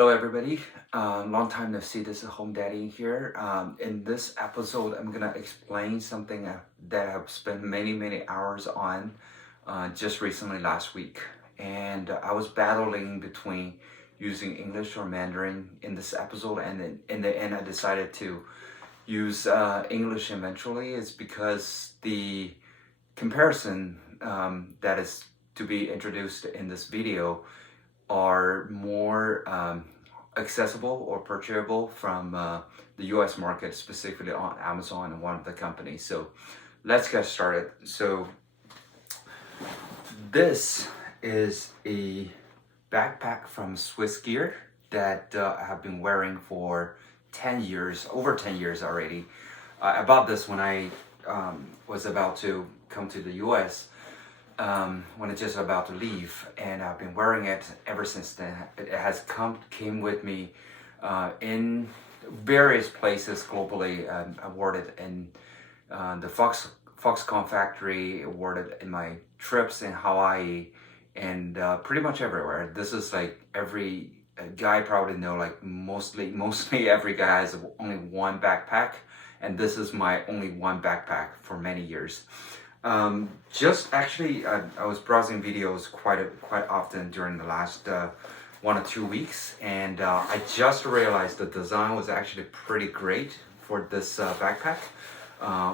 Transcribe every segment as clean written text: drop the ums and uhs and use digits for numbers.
Hello everybody, long time no see. This is Home Daddy here. In this episode, I'm gonna explain something that I've spent many hours on just recently last week. And I was battling between using English or Mandarin in this episode, and then in the end I decided to use English eventually. It's because the comparison that is to be introduced in this video are more accessible or purchasable from the US market, specifically on Amazon and one of the companies. So let's get started. So this is a backpack from Swiss Gear that I have been wearing for 10 years, over 10 years already. I bought this when I was about to come to the US, when it's just about to leave, and I've been wearing it ever since then. It has came with me in various places globally, awarded in the Foxconn factory, awarded in my trips in Hawaii, and pretty much everywhere. This is like every guy probably know, like mostly every guy has only one backpack, and this is my only one backpack for many years. Just actually, I was browsing videos quite often during the last 1 or 2 weeks, and I just realized the design was actually pretty great for this backpack,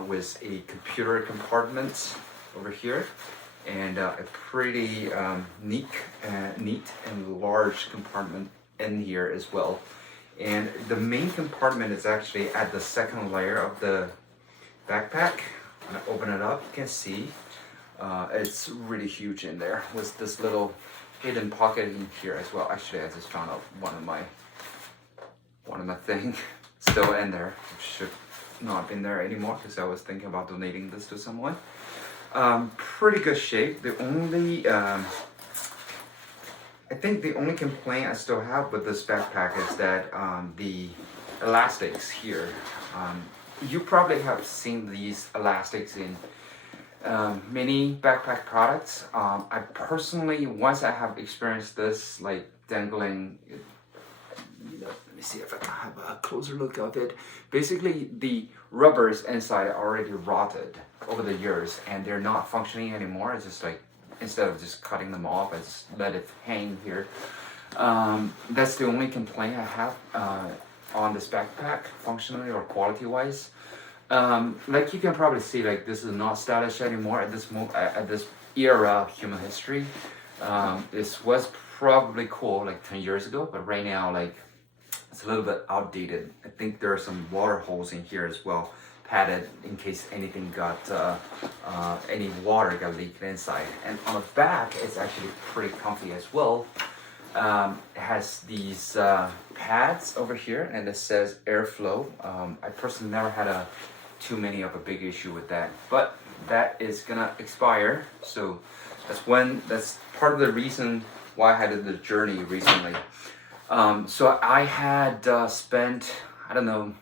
with a computer compartment over here, and a pretty neat and large compartment in here as well. And the main compartment is actually at the second layer of the backpack. When I open it up, you can see it's really huge in there with this little hidden pocket in here as well. Actually, I just found out one of my thing still in there, which should not be in there anymore because I was thinking about donating this to someone. Pretty good shape. The only I think the only complaint I still have with this backpack is that the elastics here. You probably have seen these elastics in many backpack products. I personally, once I have experienced this, like dangling, let me see if I can have a closer look of it. Basically, the rubbers inside are already rotted over the years, and they're not functioning anymore. It's just like, instead of just cutting them off, I just let it hang here. That's the only complaint I have on this backpack, functionally or quality wise. Like you can probably see, like this is not stylish anymore at this era of human history. This was probably cool like 10 years ago, but right now, like, it's a little bit outdated. I think there are some water holes in here as well, padded in case anything got any water got leaked inside. And on the back, it's actually pretty comfy as well. It has these pads over here, and it says airflow. I personally never had too many of a big issue with that, but that is gonna expire. So that's part of the reason why I had the journey recently. So I had spent, I don't know,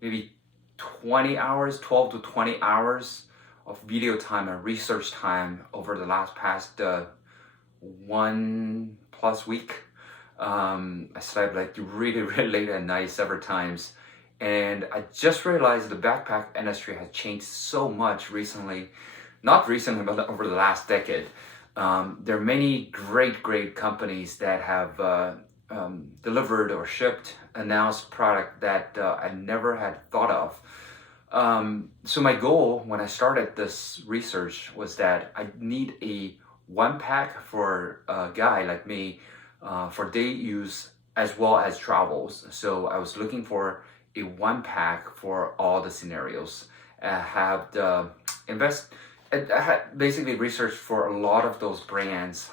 maybe 20 hours, 12 to 20 hours of video time and research time over the past 1+ week. I slept like really late at night several times, and I just realized the backpack industry has changed so much recently. Not recently, but over the last decade. There are many great companies that have delivered or shipped, announced product that I never had thought of. So my goal when I started this research was that I need a one pack for a guy like me, for day use as well as travels. So I was looking for a one pack for all the scenarios. I have I had basically researched for a lot of those brands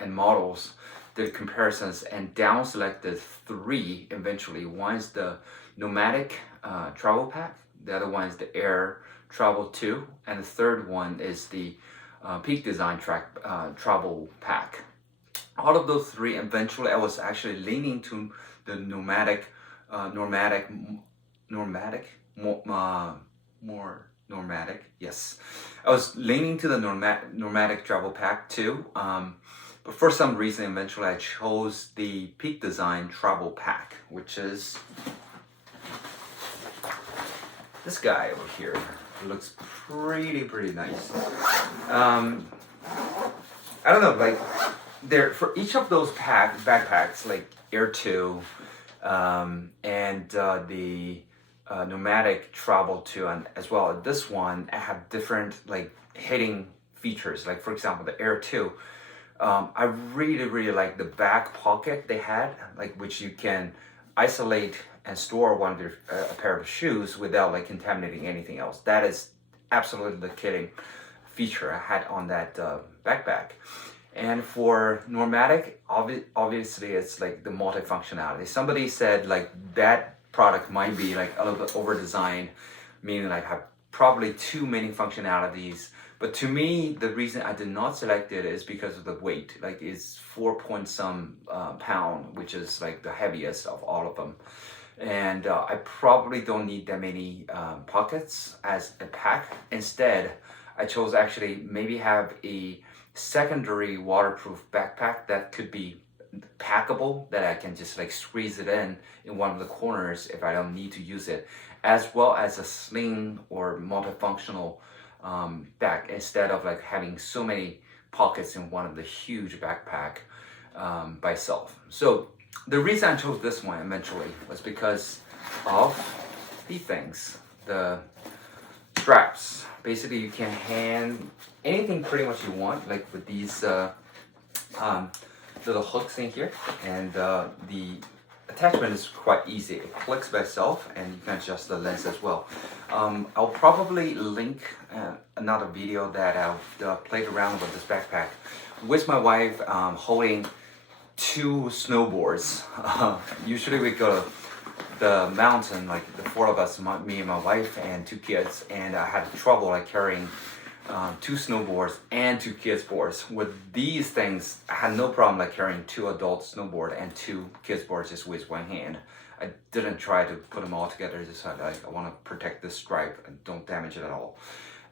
and models, did comparisons, and down selected 3 eventually. One is the nomadic travel pack, the other one is the air travel 2, and the third one is the peak design travel pack. All of those 3, eventually I was actually leaning to the nomadic, yes. I was leaning to the nomadic travel pack too. But for some reason, eventually I chose the Peak Design Travel Pack, which is this guy over here. It looks pretty nice. I don't know, like there for each of those backpacks, like Air 2 and the Nomadic Travel 2, and as well as this one, I have different like hitting features. Like for example, the Air 2. I really like the back pocket they had, like which you can isolate and store one of your a pair of shoes without like contaminating anything else. That is absolutely the killing feature I had on that backpack. And for Nomadic, obviously it's like the multifunctionality. Somebody said like that product might be like a little bit over designed, meaning like have probably too many functionalities. But to me, the reason I did not select it is because of the weight. Like it's 4 point some pound, which is like the heaviest of all of them. And I probably don't need that many pockets as a pack. Instead, I chose actually maybe have a secondary waterproof backpack that could be packable, that I can just like squeeze it in one of the corners if I don't need to use it, as well as a sling or multifunctional bag, instead of like having so many pockets in one of the huge backpack by itself. So the reason I chose this one eventually was because of the things, the straps. Basically, you can hand anything pretty much you want, like with these little hooks in here, and the attachment is quite easy. It clicks by itself, and you can adjust the length as well. I'll probably link another video that I've played around with this backpack with my wife, holding 2 snowboards. Usually we go to the mountain, like the 4 of us, me and my wife and 2 kids, and I had trouble like carrying 2 snowboards and 2 kids boards. With these things, I had no problem like carrying 2 adult snowboard and 2 kids boards just with one hand. I didn't try to put them all together. Just like I want to protect this stripe and don't damage it at all.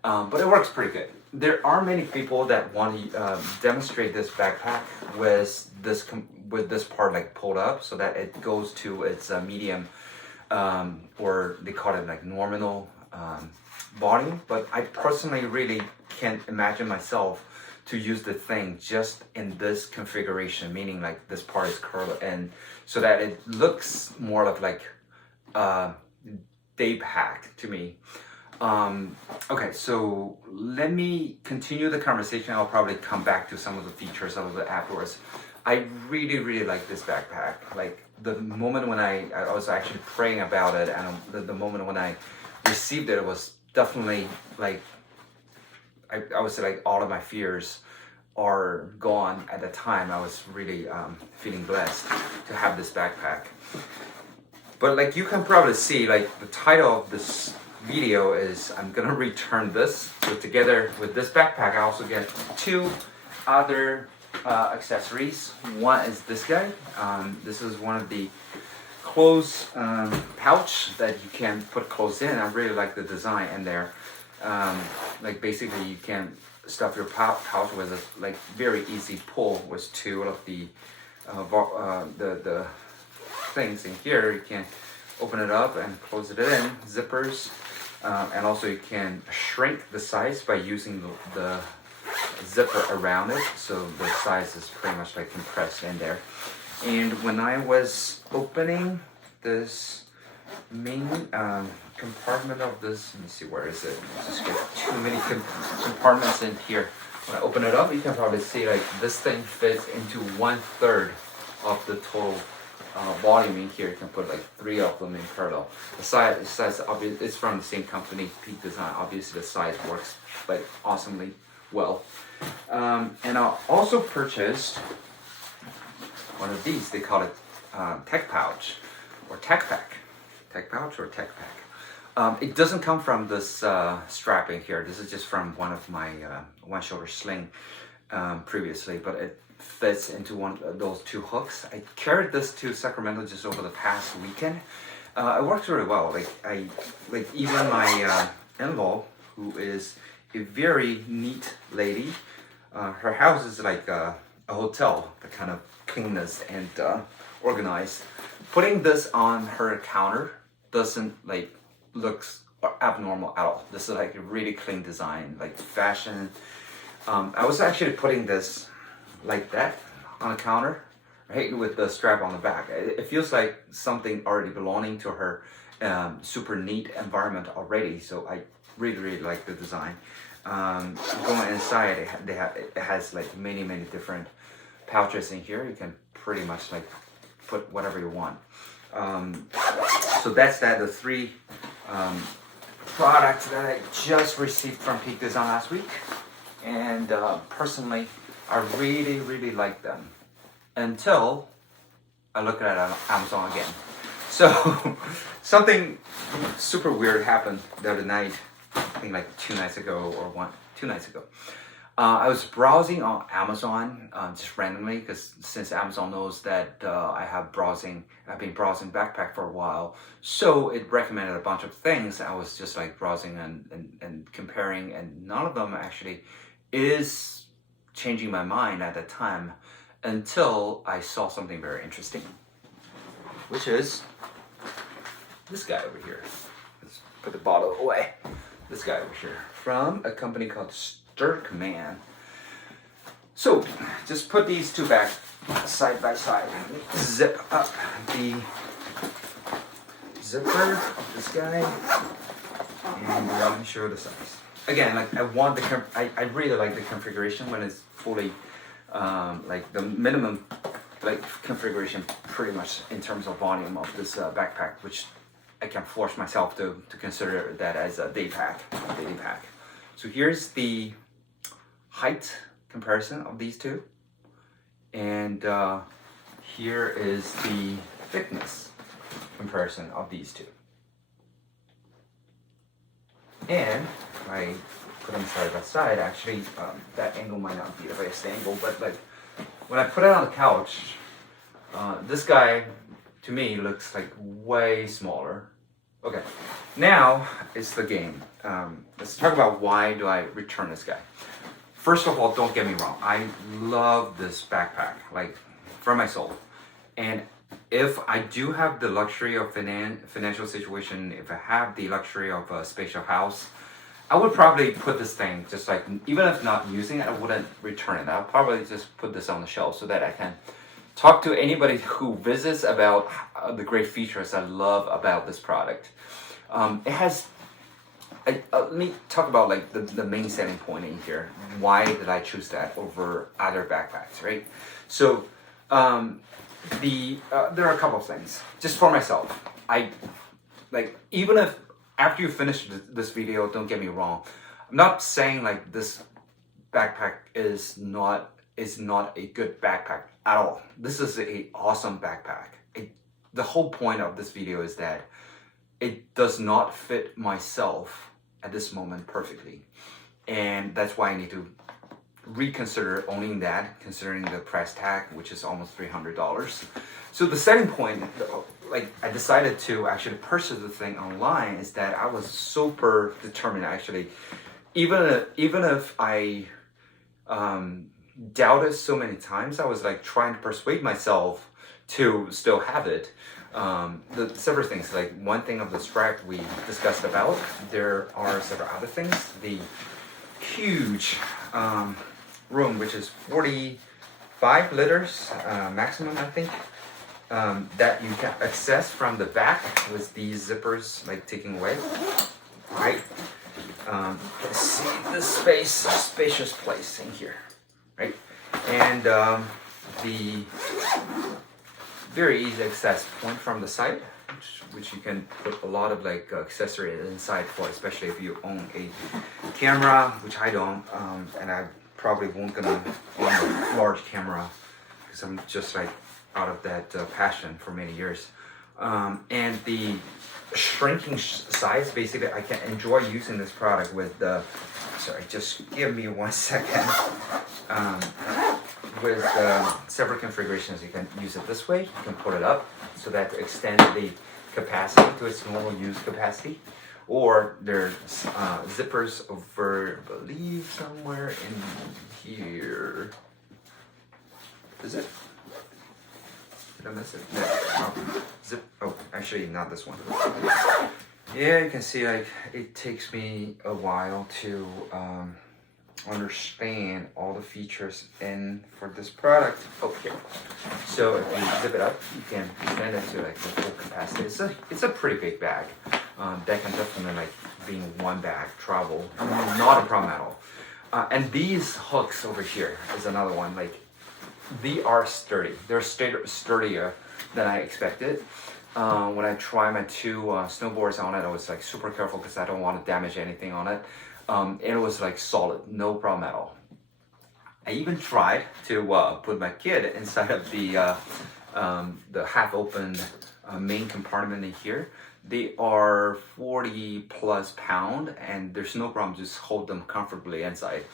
But it works pretty good. There are many people that want to demonstrate this backpack with this part like pulled up so that it goes to its medium, or they call it like nominal volume. But I personally really can't imagine myself to use the thing just in this configuration, meaning like this part is curled in so that it looks more of like day pack to me. Okay, so let me continue the conversation. I'll probably come back to some of the features a little bit afterwards. I really like this backpack. Like the moment when I was actually praying about it, and the moment when I received it, it was definitely like, I would say like all of my fears are gone at the time. I was really feeling blessed to have this backpack. But like you can probably see, like the title of this video is I'm gonna return this. So together with this backpack, I also get 2 other accessories. One is this guy. This is one of the clothes pouch that you can put clothes in. I really like the design in there. Like basically you can stuff your pouch with a like very easy pull with 2 of the things in here. You can open it up and close it in, zippers, and also you can shrink the size by using the zipper around it, so the size is pretty much like compressed in there. And when I was opening this main compartment of this, let me see, where is it? Just get too many compartments in here. When I open it up, you can probably see like this thing fits into 1/3 of the total volume in here. You can put like 3 of them in parallel. The size obviously it's from the same company, Peak Design. Obviously the size works like awesomely well. And I also purchased one of these. They call it tech pouch or tech pack. Tech pouch or tech pack. It doesn't come from this strap in here. This is just from one of my one shoulder sling previously, but it fits into one of those 2 hooks. I carried this to Sacramento just over the past weekend. It works really well. Like even my in-law, who is a very neat lady, her house is like a hotel, the kind of cleanness and organized. Putting this on her counter doesn't like looks abnormal at all. This is like a really clean design, like fashion. I was actually putting this like that on a counter, right, with the strap on the back. It feels like something already belonging to her super neat environment already. So I really like the design. Going inside, it has like many different pouches in here. You can pretty much like put whatever you want. So that's that. The three products that I just received from Peak Design last week, and personally, I really like them until I look at it on Amazon again. So something super weird happened the other night. I think like 2 nights ago or 2 nights ago. I was browsing on Amazon just randomly, because since Amazon knows that I've been browsing backpack for a while, so it recommended a bunch of things. I was just like browsing and comparing, and none of them actually is changing my mind at the time until I saw something very interesting, which is this guy over here. Let's put the bottle away. This guy over here from a company called Sterkmann. So just put these two back side by side. Zip up the zipper of this guy, and let me show you the size. Again, like I really like the configuration when it's fully like the minimum like configuration, pretty much in terms of volume of this backpack, which I can force myself to consider that as a daily pack. So here's the height comparison of these two, and here is the thickness comparison of these two. And if I put them side by side, actually that angle might not be the best angle, but like when I put it on the couch, this guy to me looks like way smaller. Okay, now it's the game. Let's talk about why do I return this guy. First of all, don't get me wrong. I love this backpack, like from my soul. And if I do have the luxury of financial situation, if I have the luxury of a spatial house, I would probably put this thing just like, even if not using it, I wouldn't return it. I'll probably just put this on the shelf so that I can talk to anybody who visits about the great features I love about this product. It has, let me talk about like the main selling point in here. Why did I choose that over other backpacks, right? So there are a couple of things. Just for myself, I like, even if after you finish this video, don't get me wrong, I'm not saying like this backpack is not a good backpack at all. This is an awesome backpack. The whole point of this video is that it does not fit myself at this moment perfectly, and that's why I need to reconsider owning that, considering the price tag, which is almost $300. So the selling point, like I decided to actually purchase the thing online, is that I was super determined. Actually, even if I doubted so many times, I was like trying to persuade myself to still have it. The several things, like one thing of the strap we discussed about, there are several other things. The huge room, which is 45 liters maximum, I think, that you can access from the back with these zippers like taking away, right? Let's see the spacious place in here, right? And the very easy access point from the side, which you can put a lot of like accessories inside for, especially if you own a camera, which I don't, and I probably won't gonna own a large camera because I'm just like out of that passion for many years. And the shrinking size, basically I can enjoy using this product with the, sorry, just give me 1 second. With several configurations, you can use it this way. You can put it up so that to extend the capacity to its normal use capacity, or there's zippers over, I believe, somewhere in here. Is it? Did I miss it? No. Oh, zip. Oh, actually, not this one. Yeah, you can see like it takes me a while to understand all the features in for this product. Okay, so if you zip it up, you can extend it to like the full capacity. It's a pretty big bag. That can definitely like being one bag travel, not a problem at all. And these hooks over here is another one. Like they are sturdy. They're sturdier than I expected. When I tried my two snowboards on it, I was like super careful because I don't want to damage anything on it. It was like solid, no problem at all. I even tried to put my kid inside of the half-open main compartment in here. They are 40 plus pound, and there's no problem. Just hold them comfortably inside.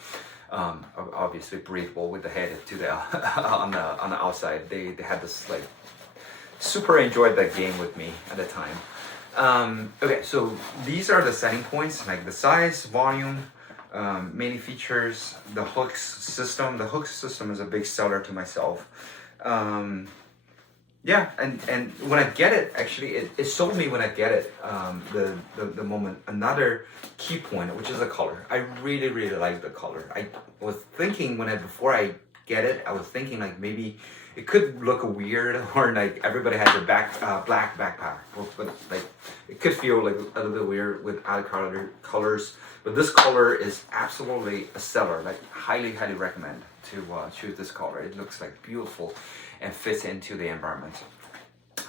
Obviously breathable with the head to the on the outside. They had this like super enjoyed that game with me at the time. Okay, so these are the setting points, like the size, volume, many features, the hooks system. The hooks system is a big seller to myself. Yeah, and when I get it, actually, it sold me when I get it. The moment. Another key point, which is the color. I really like the color. I was thinking before I get it, I was thinking like maybe it could look weird or like everybody has a black backpack, but like it could feel like a little bit weird with other colors. But this color is absolutely a seller. Like highly recommend to choose this color. It looks like beautiful and fits into the environment.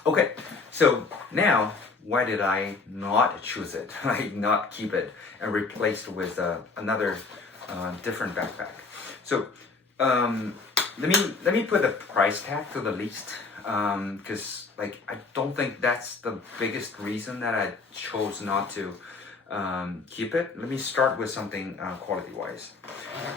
Okay, so now why did I not choose it? Like not keep it and replace it with another different backpack? So let me put the price tag to the least, because like I don't think that's the biggest reason that I chose not to keep it. Let me start with something quality wise.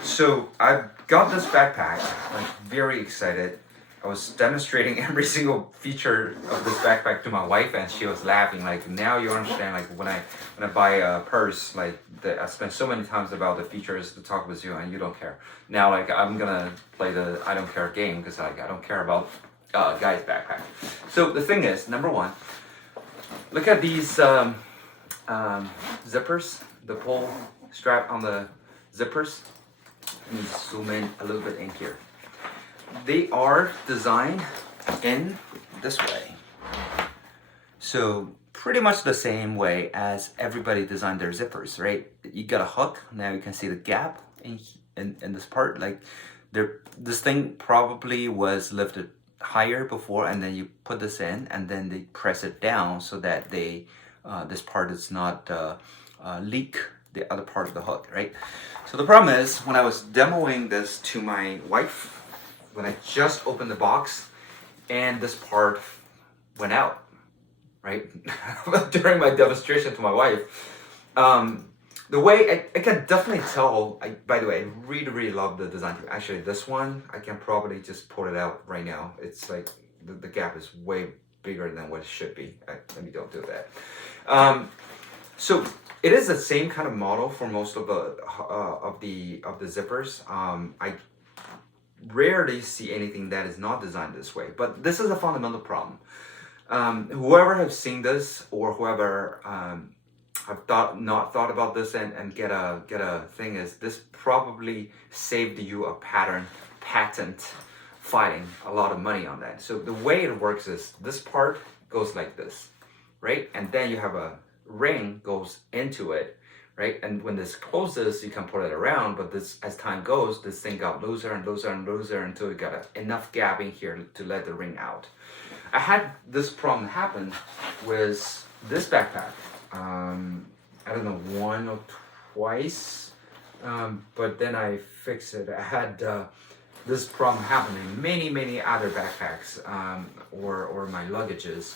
So I've got this backpack, like very excited. I was demonstrating every single feature of this backpack to my wife, and she was laughing. Like, now you understand. Like when I buy a purse, like I spent so many times about the features to talk with you, and you don't care. Now, like I'm gonna play the I don't care game because like I don't care about guy's backpack. So the thing is, number one, look at these zippers, the pull strap on the zippers. Let me zoom in a little bit in here. They are designed in this way. So pretty much the same way as everybody designed their zippers, right? You got a hook. Now you can see the gap in this part. Like this thing probably was lifted higher before, and then you put this in, and then they press it down so that this part does not leak the other part of the hook, right? So the problem is when I was demoing this to my wife, when I just opened the box and this part went out, right? During my demonstration to my wife. The way I can definitely tell, by the way, I really love the design. Actually, this one, I can probably just pull it out right now. It's like, the gap is way bigger than what it should be. Let me don't do that. So it is the same kind of model for most of the zippers. I rarely see anything that is not designed this way, but this is a fundamental problem. Whoever has seen this, or whoever have not thought about this and get a thing, is this probably saved you a patent fighting a lot of money on that. So the way it works is this part goes like this, right? And then you have a ring goes into it, right? And when this closes, you can pull it around, but this, as time goes, this thing got looser and looser and looser until you got enough gap in here to let the ring out. I had this problem happen with this backpack. I don't know, one or twice, but then I fixed it. I had this problem happen in many other backpacks or my luggages,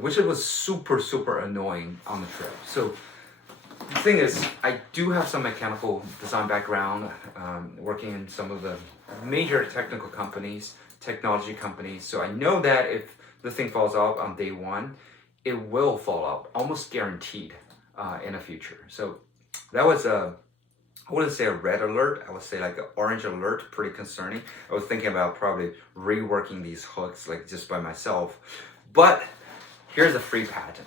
which it was super annoying on the trip. So the thing is, I do have some mechanical design background, working in some of the major technical companies, technology companies. So I know that if the thing falls off on day one, it will fall out, almost guaranteed, in the future. So that was I wouldn't say a red alert, I would say like an orange alert, pretty concerning. I was thinking about probably reworking these hooks like just by myself. But here's a free patent.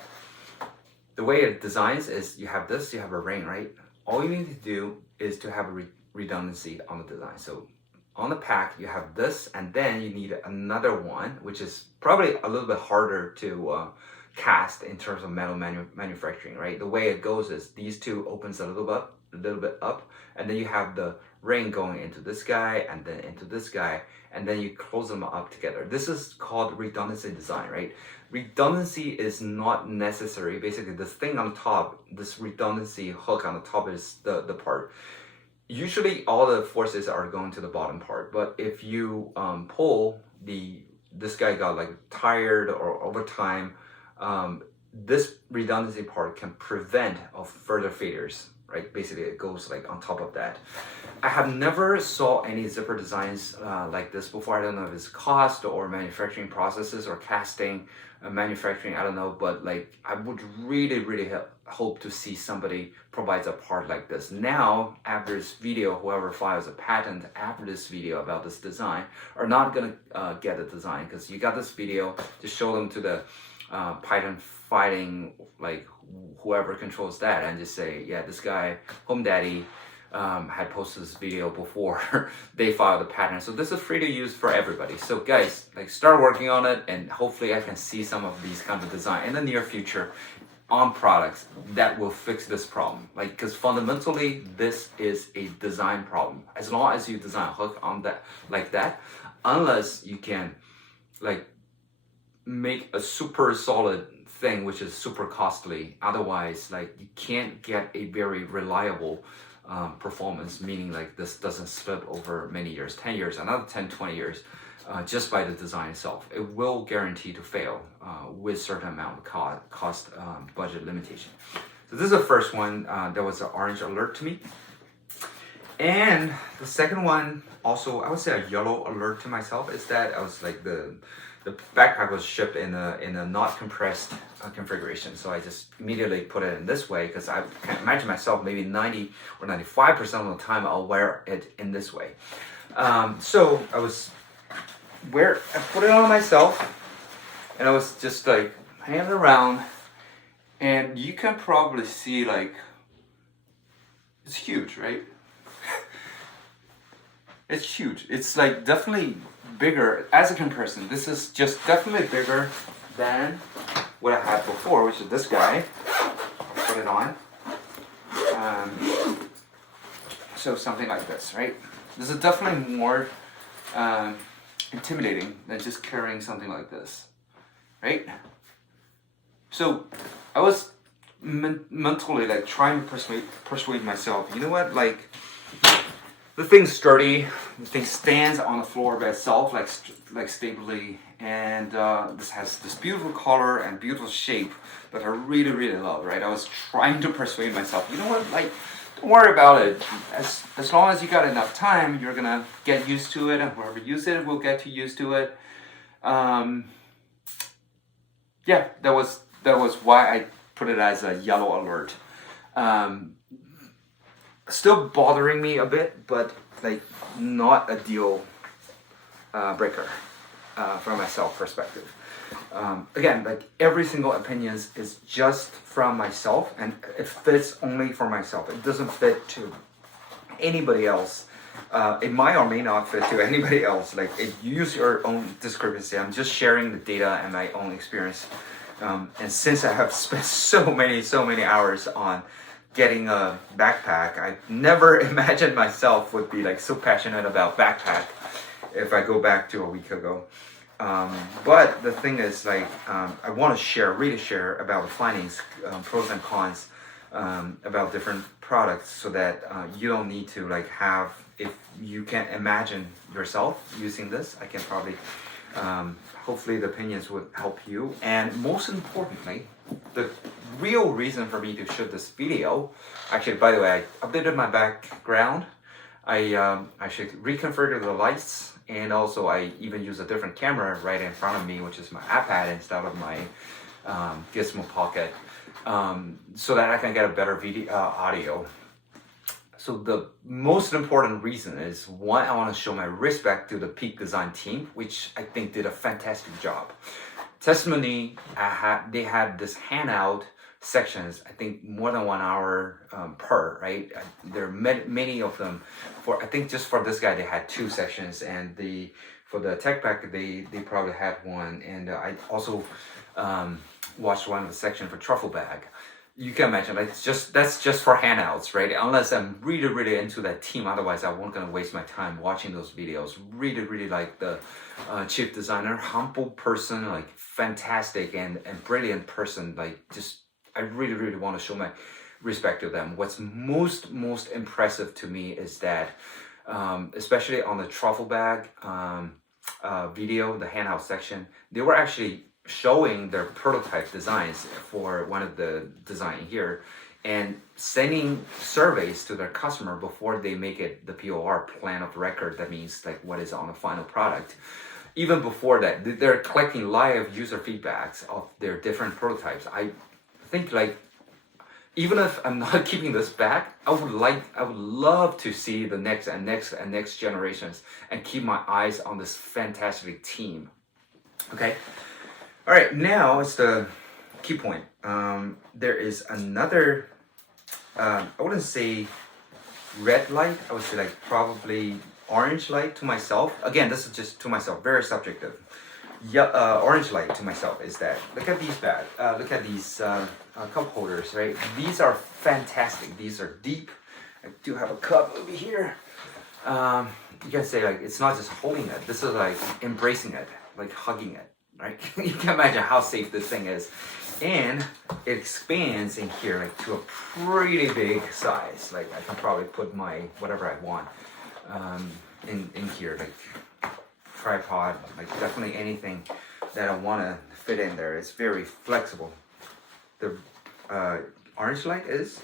The way it designs is you have this, you have a ring, right? All you need to do is to have a redundancy on the design. So on the pack, you have this, and then you need another one, which is probably a little bit harder to cast in terms of metal manufacturing, right? The way it goes is these two opens a little bit up, and then you have the ring going into this guy and then into this guy, and then you close them up together. This is called redundancy design, right? Redundancy is not necessary. Basically, this thing on the top, this redundancy hook on the top is the part. Usually all the forces are going to the bottom part, but if you pull this guy got like tired or over time, this redundancy part can prevent of further failures, right? Basically it goes like on top of that. I have never saw any zipper designs like this before. I don't know if it's cost or manufacturing processes or casting, manufacturing, I don't know, but like I would really hope to see somebody provides a part like this. Now, after this video, whoever files a patent after this video about this design are not gonna get a design, because you got this video to show them to the Python fighting, like whoever controls that, and just say, yeah, this guy, Home Daddy, had posted this video before they filed the patent. So this is free to use for everybody. So guys, like start working on it, and hopefully I can see some of these kinds of design in the near future on products that will fix this problem. Like, because fundamentally this is a design problem. As long as you design a hook on that like that, unless you can like make a super solid thing which is super costly, otherwise like you can't get a very reliable performance, meaning like this doesn't slip over many years, 10 years, another 10, 20 years, just by the design itself. It will guarantee to fail with certain amount of cost budget limitation. So this is the first one. There was an orange alert to me. And the second one, also I would say a yellow alert to myself, is that I was like the backpack was shipped in a not compressed configuration. So I just immediately put it in this way, because I can imagine myself maybe 90 or 95% of the time I'll wear it in this way. So I put it on myself, and I was just like hanging around, and you can probably see like it's huge, right? It's huge. It's like definitely bigger as a comparison. This is just definitely bigger than what I had before, which is this guy. I'll put it on. So something like this, right? This is definitely more intimidating than just carrying something like this, right? So I was mentally like trying to persuade myself, you know what, like the thing's sturdy, the thing stands on the floor by itself, like stably, and this has this beautiful color and beautiful shape that I really love, right? I was trying to persuade myself, you know what, like, don't worry about it. As long as you got enough time, you're gonna get used to it, and whoever uses it will get used to it. Yeah, that was why I put it as a yellow alert. Still bothering me a bit, but like not a deal breaker from myself perspective. Again, like every single opinion is just from myself, and it fits only for myself. It doesn't fit to anybody else. It might or may not fit to anybody else. Like, use your own discrepancy. I'm just sharing the data and my own experience. And since I have spent so many hours on getting a backpack, I never imagined myself would be like so passionate about backpack if I go back to a week ago. But the thing is, like, I want to really share about the findings, pros and cons, about different products, so that you don't need to like have, if you can't imagine yourself using this, I can probably, hopefully the opinions would help you. And most importantly, the real reason for me to shoot this video, actually, by the way, I updated my background. I actually reconfigured the lights, and also I even use a different camera right in front of me, which is my iPad instead of my Gizmo Pocket, so that I can get a better video audio. So the most important reason is, one, I want to show my respect to the Peak Design team, which I think did a fantastic job. Testimony, they had this handout sections, I think more than 1 hour per, right? There are many of them. I think just for this guy, they had 2 sections, and for the tech pack, they probably had one. And I also watched one of the section for truffle bag. You can imagine, like, that's just for handouts, right? Unless I'm really into that team, otherwise I won't gonna waste my time watching those videos. Really like the chief designer, humble person, like fantastic and brilliant person. Like, just I really want to show my respect to them. What's most impressive to me is that, especially on the truffle bag video, the handout section, they were actually showing their prototype designs for one of the design here and sending surveys to their customer before they make it the POR, plan of record. That means like what is on the final product. Even before that, they're collecting live user feedbacks of their different prototypes. I think, like, even if I'm not keeping this back, I would love to see the next generations and keep my eyes on this fantastic team. Okay. All right, now it's the key point. There is another, I wouldn't say red light, I would say like probably orange light to myself. Again, this is just to myself, very subjective. Yeah, orange light to myself is that, look at these look at these cup holders, right? These are fantastic. These are deep. I do have a cup over here. You can say, like, it's not just holding it. This is like embracing it, like hugging it. Right? You can imagine how safe this thing is. And it expands in here like to a pretty big size. Like, I can probably put my whatever I want in here, like tripod, like definitely anything that I want to fit in there. It's very flexible. The orange light is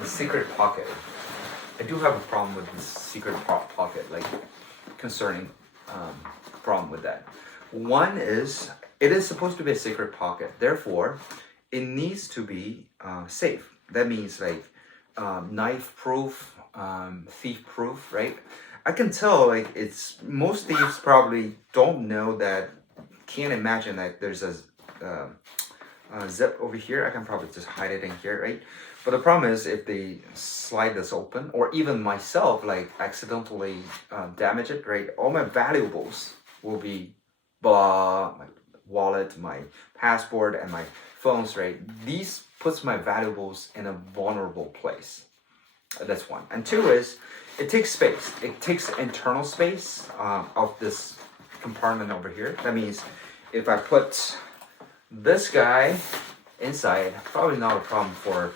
the secret pocket. I do have a problem with the secret pocket, like concerning problem with that. One is, it is supposed to be a secret pocket, therefore it needs to be safe. That means like knife proof, thief proof, right? I can tell, like, it's, most thieves probably don't know that, can't imagine that there's a zip over here. I can probably just hide it in here, right? But the problem is, if they slide this open, or even myself, like, accidentally damage it, right? All my valuables will be my wallet, my passport, and my phones, right? These puts my valuables in a vulnerable place. That's one. And two is, it takes space. It takes internal space of this compartment over here. That means if I put this guy inside, probably not a problem for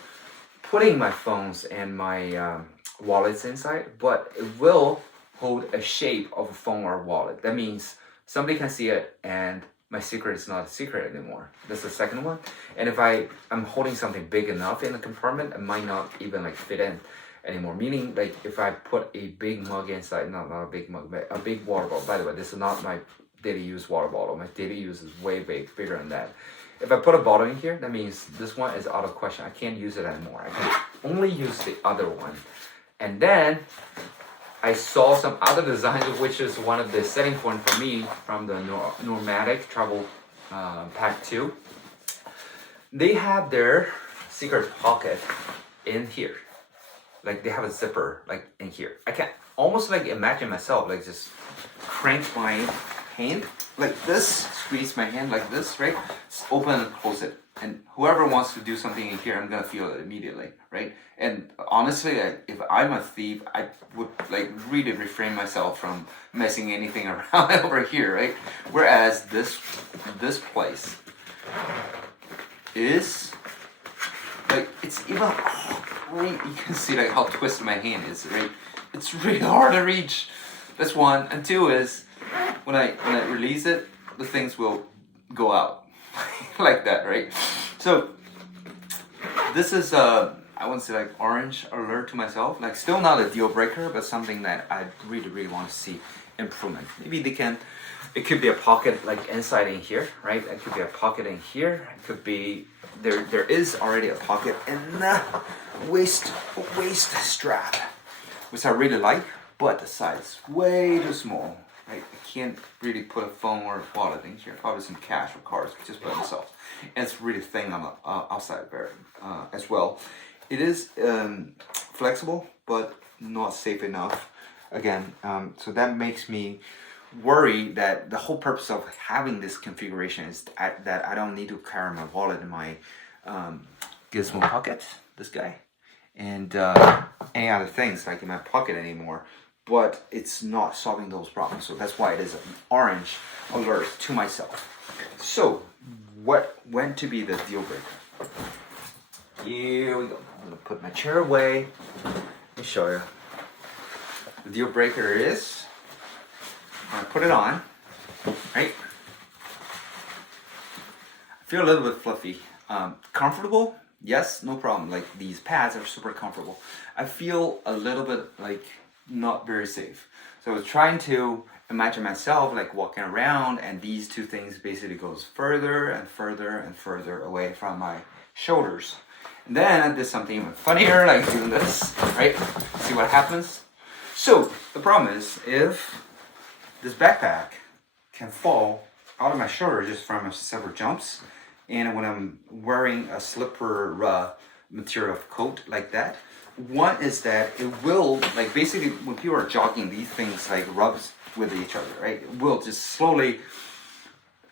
putting my phones and my wallets inside, but it will hold a shape of a phone or wallet. That means somebody can see it and my secret is not a secret anymore. That's the second one. And if I'm holding something big enough in the compartment, it might not even like fit in anymore. Meaning, like, if I put a big mug inside, not a big mug, but a big water bottle. By the way, this is not my daily use water bottle. My daily use is way bigger than that. If I put a bottle in here, that means this one is out of question. I can't use it anymore. I can only use the other one. And then I saw some other designs, which is one of the setting point for me from the Nomadic Travel Pack 2. They have their secret pocket in here. Like, they have a zipper like in here. I can almost like imagine myself like just crank my hand like this, squeeze my hand like this, right? Just open and close it. And whoever wants to do something in here, I'm gonna feel it immediately, right? And honestly, if I'm a thief, I would like really refrain myself from messing anything around over here, right? Whereas this place is like, it's even, you can see like how twisted my hand is, right? It's really hard to reach. That's one. And two is, when I release it, the things will go out like that, right? So this is I wouldn't say like orange alert to myself, like still not a deal breaker, but something that I really want to see improvement. Maybe it could be a pocket like inside in here, right? It could be a pocket in here. It could be, there is already a pocket in the waist strap, which I really like, but the size is way too small. Right? I can't really put a phone or a wallet in here. Probably some cash or cards just by themselves. And it's really thin on the outside there as well. It is flexible, but not safe enough. Again, so that makes me worry that the whole purpose of having this configuration is that I don't need to carry my wallet in my gizmo pocket, this guy, and any other things like in my pocket anymore. But it's not solving those problems. So that's why it is an orange alert to myself. So what went to be the deal breaker? Here we go. I'm gonna put my chair away. Let me show you. The deal breaker is, I'm gonna put it on, right? I feel a little bit fluffy. Comfortable? Yes, no problem. Like these pads are super comfortable. I feel a little bit like not very safe. So I was trying to imagine myself like walking around, and these two things basically goes further and further and further away from my shoulders. And then I did something even funnier, like doing this, right? See what happens? So the problem is, if this backpack can fall out of my shoulder just from several jumps, and when I'm wearing a slipper material coat like that, one is that it will, like basically when people are jogging, these things like rubs with each other, right? It will just slowly,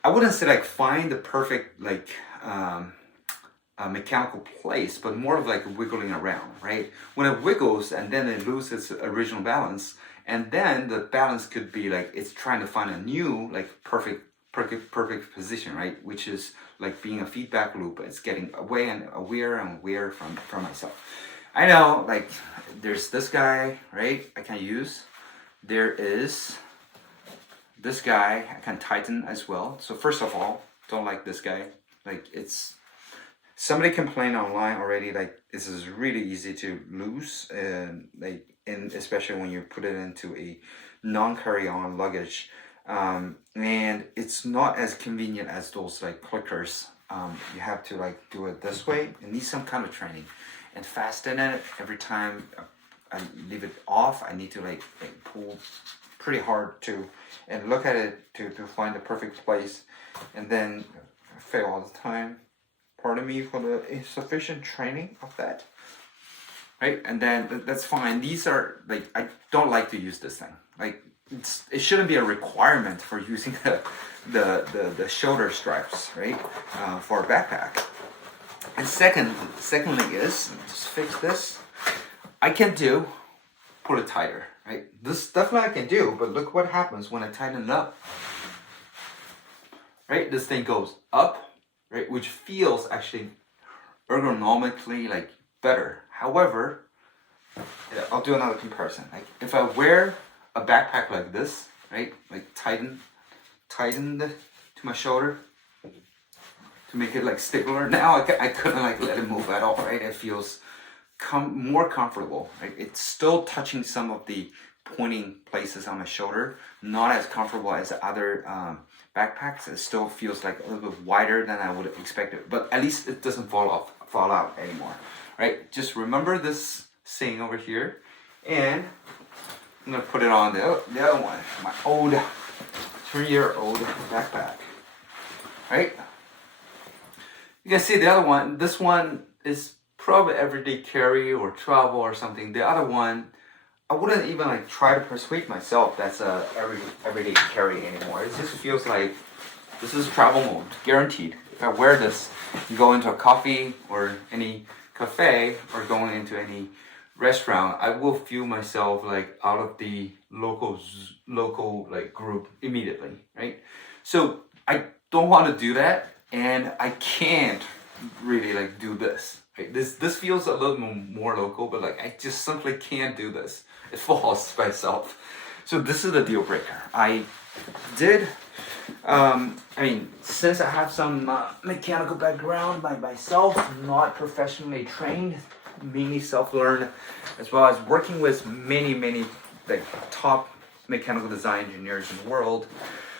I wouldn't say like find the perfect like mechanical place, but more of like wiggling around, right? When it wiggles and then it loses its original balance, and then the balance could be like it's trying to find a new like perfect position, right? Which is like being a feedback loop. It's getting away and aware from myself. I know, like, there's this guy, right, I can use. There is this guy, I can tighten as well. So first of all, don't like this guy. Like, it's, somebody complained online already, like, this is really easy to lose, and like, and especially when you put it into a non-carry-on luggage. And it's not as convenient as those, like, clickers. You have to, like, do it this way. It needs some kind of training. And fasten it every time I leave it off. I need to like pull pretty hard and look at it to find the perfect place, and then I fail all the time. Pardon me for the insufficient training of that, right? And then that's fine. These are like, I don't like to use this thing. Like it shouldn't be a requirement for using the shoulder straps, right? For a backpack. And secondly is, just fix this. I can put it tighter, right? This definitely I can do, but look what happens when I tighten it up. Right, this thing goes up, right, which feels actually ergonomically like better. However, I'll do another comparison. Like if I wear a backpack like this, right, like tightened to my shoulder, to make it like stippler. Now I couldn't like let it move at all, right? It feels more comfortable, right? It's still touching some of the pointing places on my shoulder, not as comfortable as the other backpacks. It still feels like a little bit wider than I would have expected, but at least it doesn't fall out anymore, right? Just remember this saying over here, and I'm gonna put it on the other one, my old 3-year-old backpack, right? You can see the other one, this one is probably everyday carry or travel or something. The other one, I wouldn't even like try to persuade myself that's a everyday carry anymore. It just feels like this is travel mode, guaranteed. If I wear this and go into a coffee or any cafe or going into any restaurant, I will feel myself like out of the local like group immediately, right? So I don't want to do that. And I can't really like do this. Right? This feels a little more local, but like I just simply can't do this. It falls by itself. So this is the deal breaker. I did. I mean, since I have some mechanical background by myself, not professionally trained, mainly self-learned, as well as working with many like top mechanical design engineers in the world.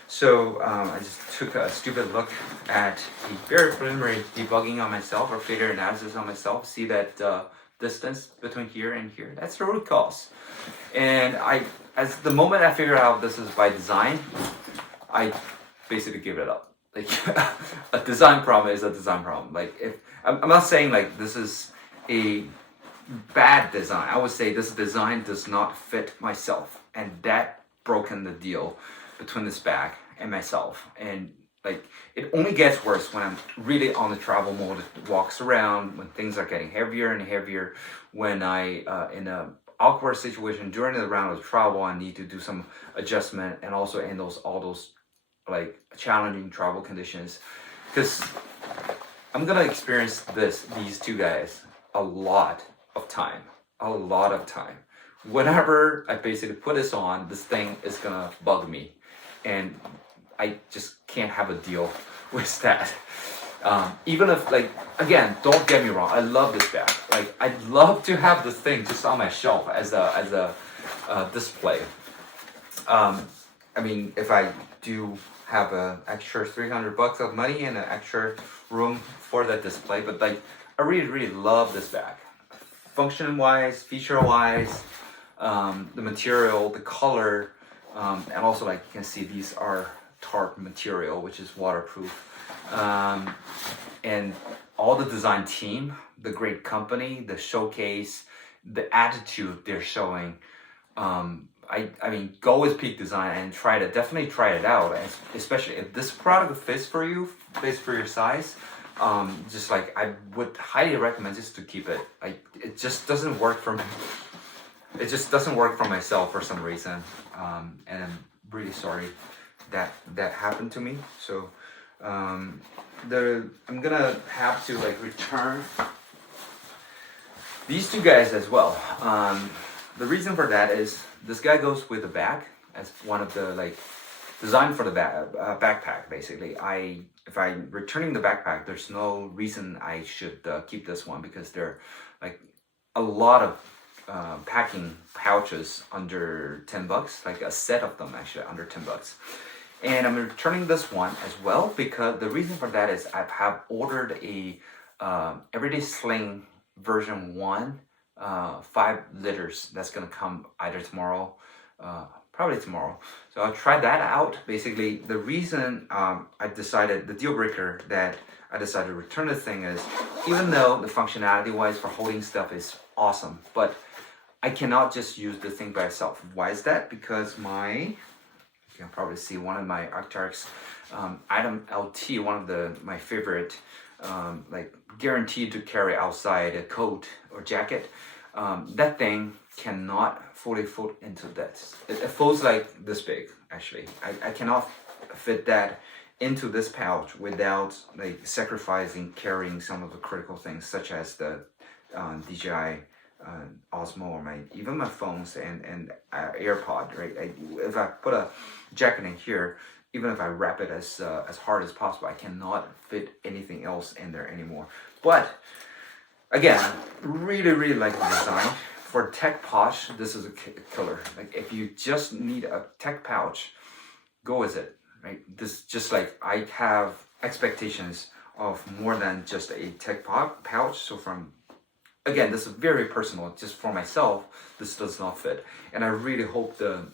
So I just took a stupid look at the very preliminary debugging on myself, or failure analysis on myself, see that distance between here and here, that's the root cause. And as the moment I figured out this is by design, I basically give it up. Like a design problem is a design problem. Like if I'm not saying like this is a bad design, I would say this design does not fit myself, and that broken the deal between this bag and myself. And like it only gets worse when I'm really on the travel mode, walks around, when things are getting heavier and heavier, when I in a awkward situation during the round of travel, I need to do some adjustment, and also in all those like challenging travel conditions, because I'm gonna experience these two guys a lot of time. Whenever I basically put this on, this thing is gonna bug me, and I just can't have a deal with that. Even if, like, again, don't get me wrong, I love this bag. Like, I'd love to have this thing just on my shelf as a display. I mean, if I do have an extra $300 of money and an extra room for that display, but like, I really love this bag. Function-wise, feature-wise, the material, the color, and also, like, you can see these are tarp material, which is waterproof. And all the design team, the great company, the showcase, the attitude they're showing. I mean, go with Peak Design and definitely try it out. And especially if this product fits for you, fits for your size. Just like, I would highly recommend just to keep it. It just doesn't work for me. It just doesn't work for myself for some reason. And I'm really sorry that happened to me. So I'm gonna have to like return these two guys as well. The reason for that is this guy goes with the bag as one of the like designed for the backpack. Basically, if I'm returning the backpack, there's no reason I should keep this one, because there are like a lot of packing pouches under $10, like a set of them actually under $10. And I'm returning this one as well, because the reason for that is I have ordered a Everyday Sling version 1, 5 liters. That's gonna come either tomorrow, probably tomorrow. So I'll try that out. Basically, the reason the deal breaker that I decided to return this thing is, even though the functionality wise for holding stuff is awesome, but I cannot just use the thing by itself. Why is that? Because you can probably see one of my Arc'teryx item LT, one of my favorite, like guaranteed to carry outside a coat or jacket. That thing cannot fully fit into this. It feels like this big, actually. I cannot fit that into this pouch without like sacrificing carrying some of the critical things, such as the DJI Osmo, or even my phones and AirPod, right? If I put a jacket in here, even if I wrap it as hard as possible, I cannot fit anything else in there anymore. But again, really like the design. For tech posh, this is a killer. Like, if you just need a tech pouch, go with it, right? This, just like I have expectations of more than just a tech pouch. So again, this is very personal. Just for myself, this does not fit. And I really hope the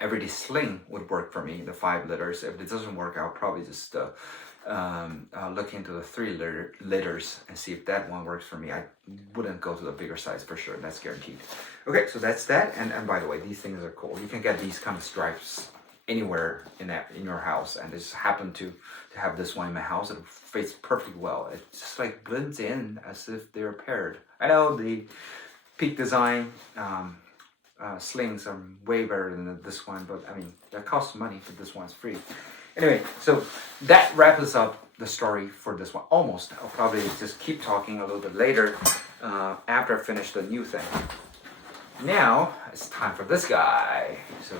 Everyday Sling would work for me, the 5 liters. If it doesn't work, I'll probably just look into the 3 liters and see if that one works for me. I wouldn't go to the bigger size for sure. That's guaranteed. Okay, so that's that. And by the way, these things are cool. You can get these kind of stripes anywhere in your house, and I just happen to have this one in my house. It fits perfectly well. It just like blends in as if they're paired. I know the Peak Design slings are way better than this one, but I mean, that costs money, but this one's free. Anyway, so that wraps up the story for this one. Almost. I'll probably just keep talking a little bit later after I finish the new thing. Now it's time for this guy. So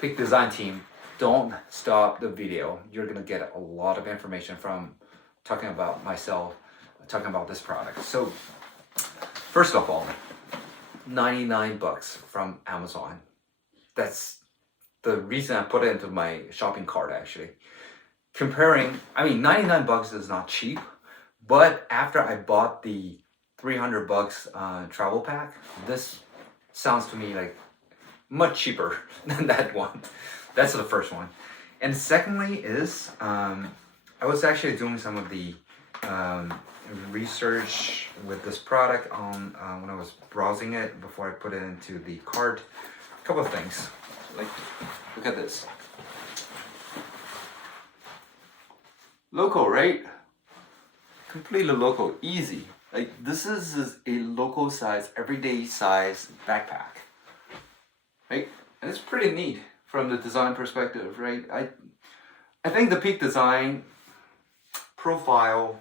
Peak Design team, don't stop the video. You're gonna get a lot of information from talking about myself, talking about this product. So first of all, $99 from Amazon. that's the reason I put it into my shopping cart actually. Comparing, I mean, 99 bucks is not cheap, but after I bought the 300 bucks travel pack, this sounds to me like much cheaper than that one. That's the first one. And secondly is, I was actually doing some of the research with this product on when I was browsing it before I put it into the cart. A couple of things, like look at this. Local, right? Completely local, easy. Like this is a local size, everyday size backpack, right? And it's pretty neat from the design perspective, right? I think the Peak design profile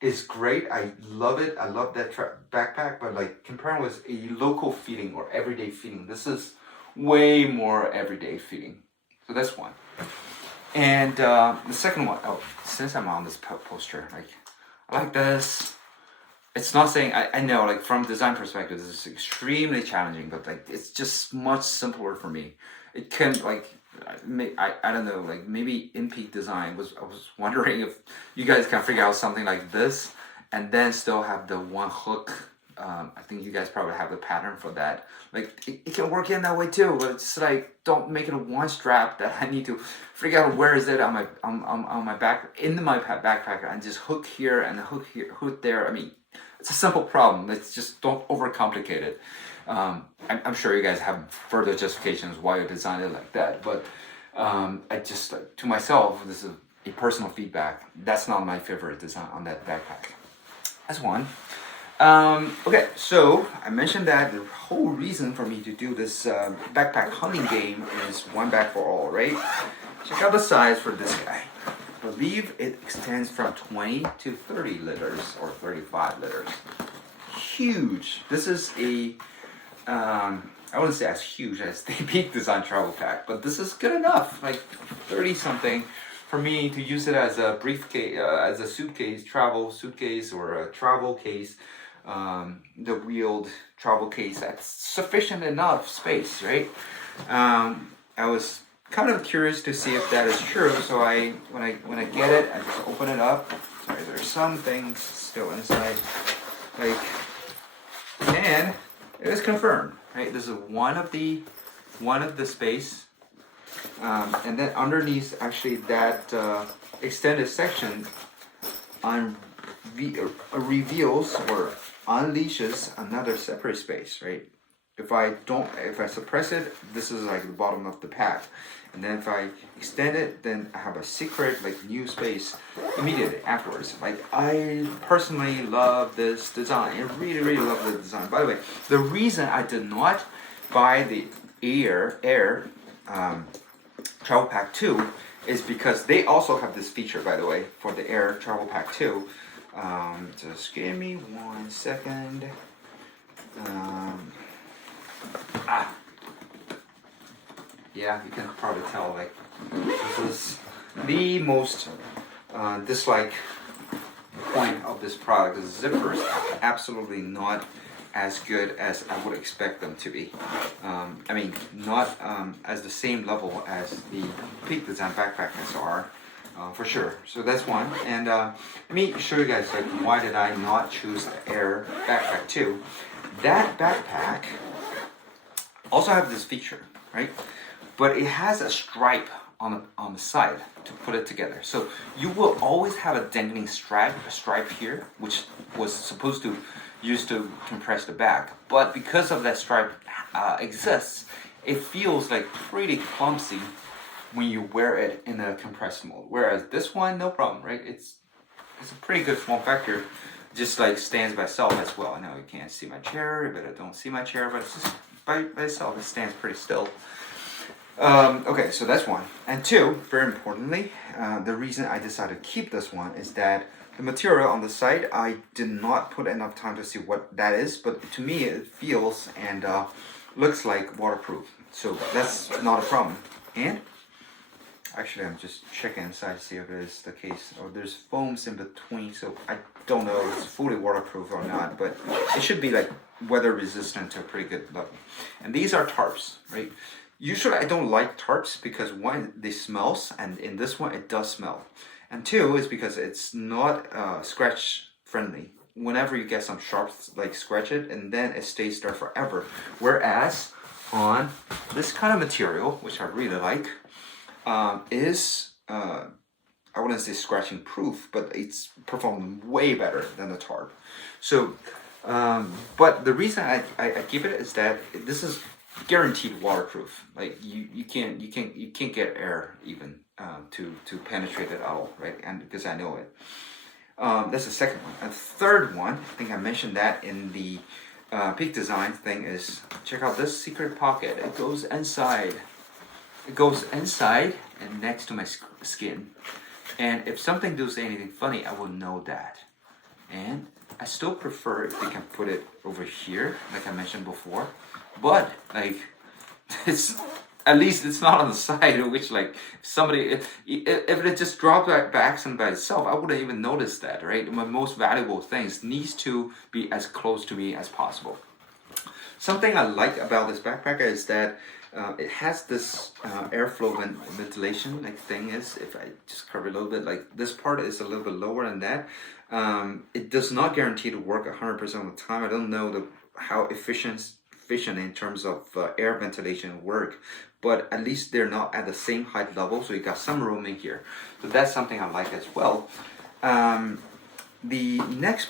is great. I love it. I love that backpack, but like comparing with a local feeling or everyday feeling, this is way more everyday feeling. So that's one. And the second one, oh, since I'm on this poster, like I like this. It's not saying, I know like from design perspective, this is extremely challenging, but like it's just much simpler for me. It can like, I don't know, like maybe in Peak design I was wondering if you guys can figure out something like this and then still have the one hook. I think you guys probably have the pattern for that. Like it can work in that way too, but it's like don't make it a one strap that I need to figure out where is it on my back in my backpack and just hook here and hook here, hook there. I mean, it's a simple problem. Let's just don't overcomplicate it. I'm sure you guys have further justifications why you designed it like that, but I just to myself, this is a personal feedback. That's not my favorite design on that backpack. That's one. Okay, so I mentioned that the whole reason for me to do this backpack hunting game is one bag for all, right? Check out the size for this guy. I believe it extends from 20 to 30 liters or 35 liters. Huge. This is a, I wouldn't say as huge as the Peak Design travel pack, but this is good enough, like 30 something. For me to use it as a briefcase, as a suitcase, travel suitcase or a travel case, the wheeled travel case, that's sufficient enough space, right? I was kind of curious to see if that is true, so when I get it, I just open it up. Sorry, there's some things still inside, like, and it is confirmed, right? This is one of the space. And then underneath actually that extended section reveals or unleashes another separate space, right? If I suppress it, this is like the bottom of the pack. And then if I extend it, then I have a secret like new space immediately afterwards. Like I personally love this design. I really, really love the design. By the way, the reason I did not buy the Air Travel Pack 2 is because they also have this feature, by the way, for the Air Travel Pack 2. Just give me 1 second. Yeah, you can probably tell, like, this is the most dislike point of this product. The zippers are absolutely not as good as I would expect them to be. I mean, not as the same level as the Peak Design backpackers are, for sure. So that's one. And let me show you guys, like, why did I not choose the Air Backpack 2. That backpack also have this feature, right? But it has a stripe on the side to put it together. So you will always have a dangling stripe here, which was supposed to used to compress the back. But because of that stripe exists, it feels like pretty clumsy when you wear it in a compressed mode. Whereas this one, no problem, right? It's a pretty good form factor. Just like stands by itself as well. I know you can't see my chair, but I don't see my chair, but it's just by itself, it stands pretty still. Okay, so that's one. And two, very importantly, the reason I decided to keep this one is that the material on the side, I did not put enough time to see what that is, but to me it feels and looks like waterproof. So that's not a problem. And actually I'm just checking inside to see if it is the case. Oh, there's foams in between, so I don't know if it's fully waterproof or not, but it should be like weather resistant to a pretty good level. And these are tarps, right? Usually I don't like tarps because one, they smells, and in this one it does smell. And two is because it's not scratch friendly. Whenever you get some sharps, like scratch it, and then it stays there forever. Whereas on this kind of material, which I really like, is I wouldn't say scratching proof, but it's performed way better than the tarp. So, but the reason I give it is that this is guaranteed waterproof. Like you can't get air even to penetrate it at all, right? And because I know it. That's the second one. And the third one, I think I mentioned that in the Peak Design thing, is check out this secret pocket. It goes inside. It goes inside and next to my skin. And if something does anything funny, I will know that. And I still prefer if they can put it over here, like I mentioned before. But like, it's at least it's not on the side, which like somebody if it just dropped back by itself, I wouldn't even notice that, right? My most valuable things needs to be as close to me as possible. Something I like about this backpack is that it has this airflow ventilation like thing is, if I just cover a little bit, like this part is a little bit lower than that. It does not guarantee to work 100% of the time. I don't know how efficient in terms of air ventilation work, but at least they're not at the same height level, so you got some room in here. So that's something I like as well. The next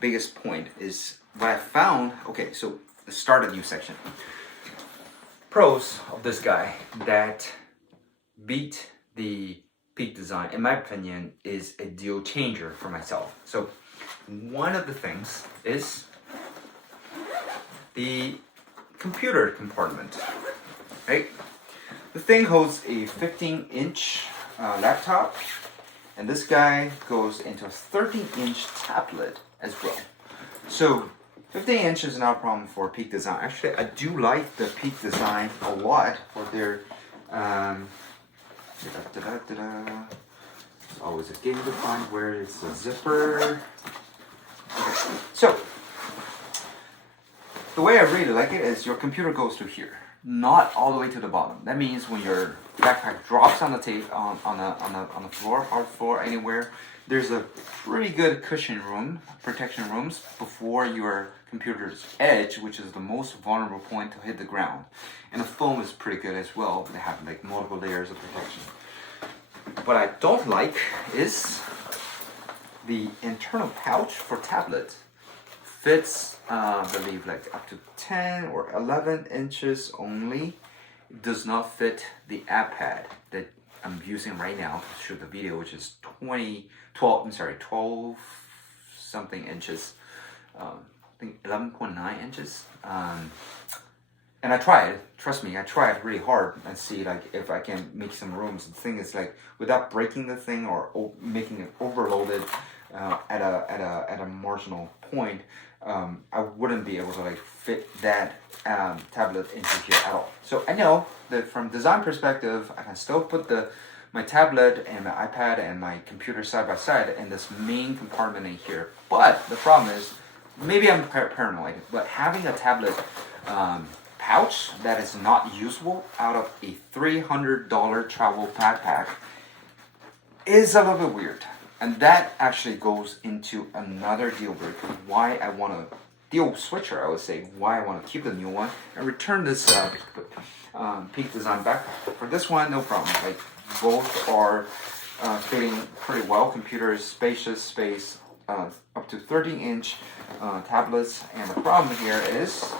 biggest point is what I found. Okay, so let's start a new section. Pros of this guy that beat the Peak Design, in my opinion, is a deal changer for myself. So one of the things is the computer compartment, right? The thing holds a 15-inch laptop, and this guy goes into a 13-inch tablet as well. So 15 inches is not a problem for Peak Design. Actually, I do like the Peak Design a lot for their it's always a game to find where it's a zipper. Okay. So the way I really like it is your computer goes to here, not all the way to the bottom. That means when your backpack drops on the tape on the floor, hard floor, anywhere, there's a pretty good protection rooms before your computer's edge, which is the most vulnerable point to hit the ground. And the foam is pretty good as well. They have like multiple layers of protection. What I don't like is the internal pouch for tablet. Fits, I believe, like up to 10 or 11 inches only. It does not fit the iPad that I'm using right now to shoot the video, which is 12 something inches. I think 11.9 inches. And I tried, trust me, I tried really hard and see like if I can make some rooms. The thing is like without breaking the thing or making it overloaded at a marginal point, I wouldn't be able to like fit that tablet into here at all. So I know that from design perspective, I can still put my tablet and my iPad and my computer side by side in this main compartment in here. But the problem is, maybe I'm paranoid, but having a tablet pouch that is not usable out of a $300 travel backpack is a little bit weird. And that actually goes into another deal breaker. Why I want to deal switcher, I would say, why I want to keep the new one and return this Peak Design backpack. For this one, no problem. Like both are fitting pretty well. Computer is spacious space, up to 13-inch tablets. And the problem here is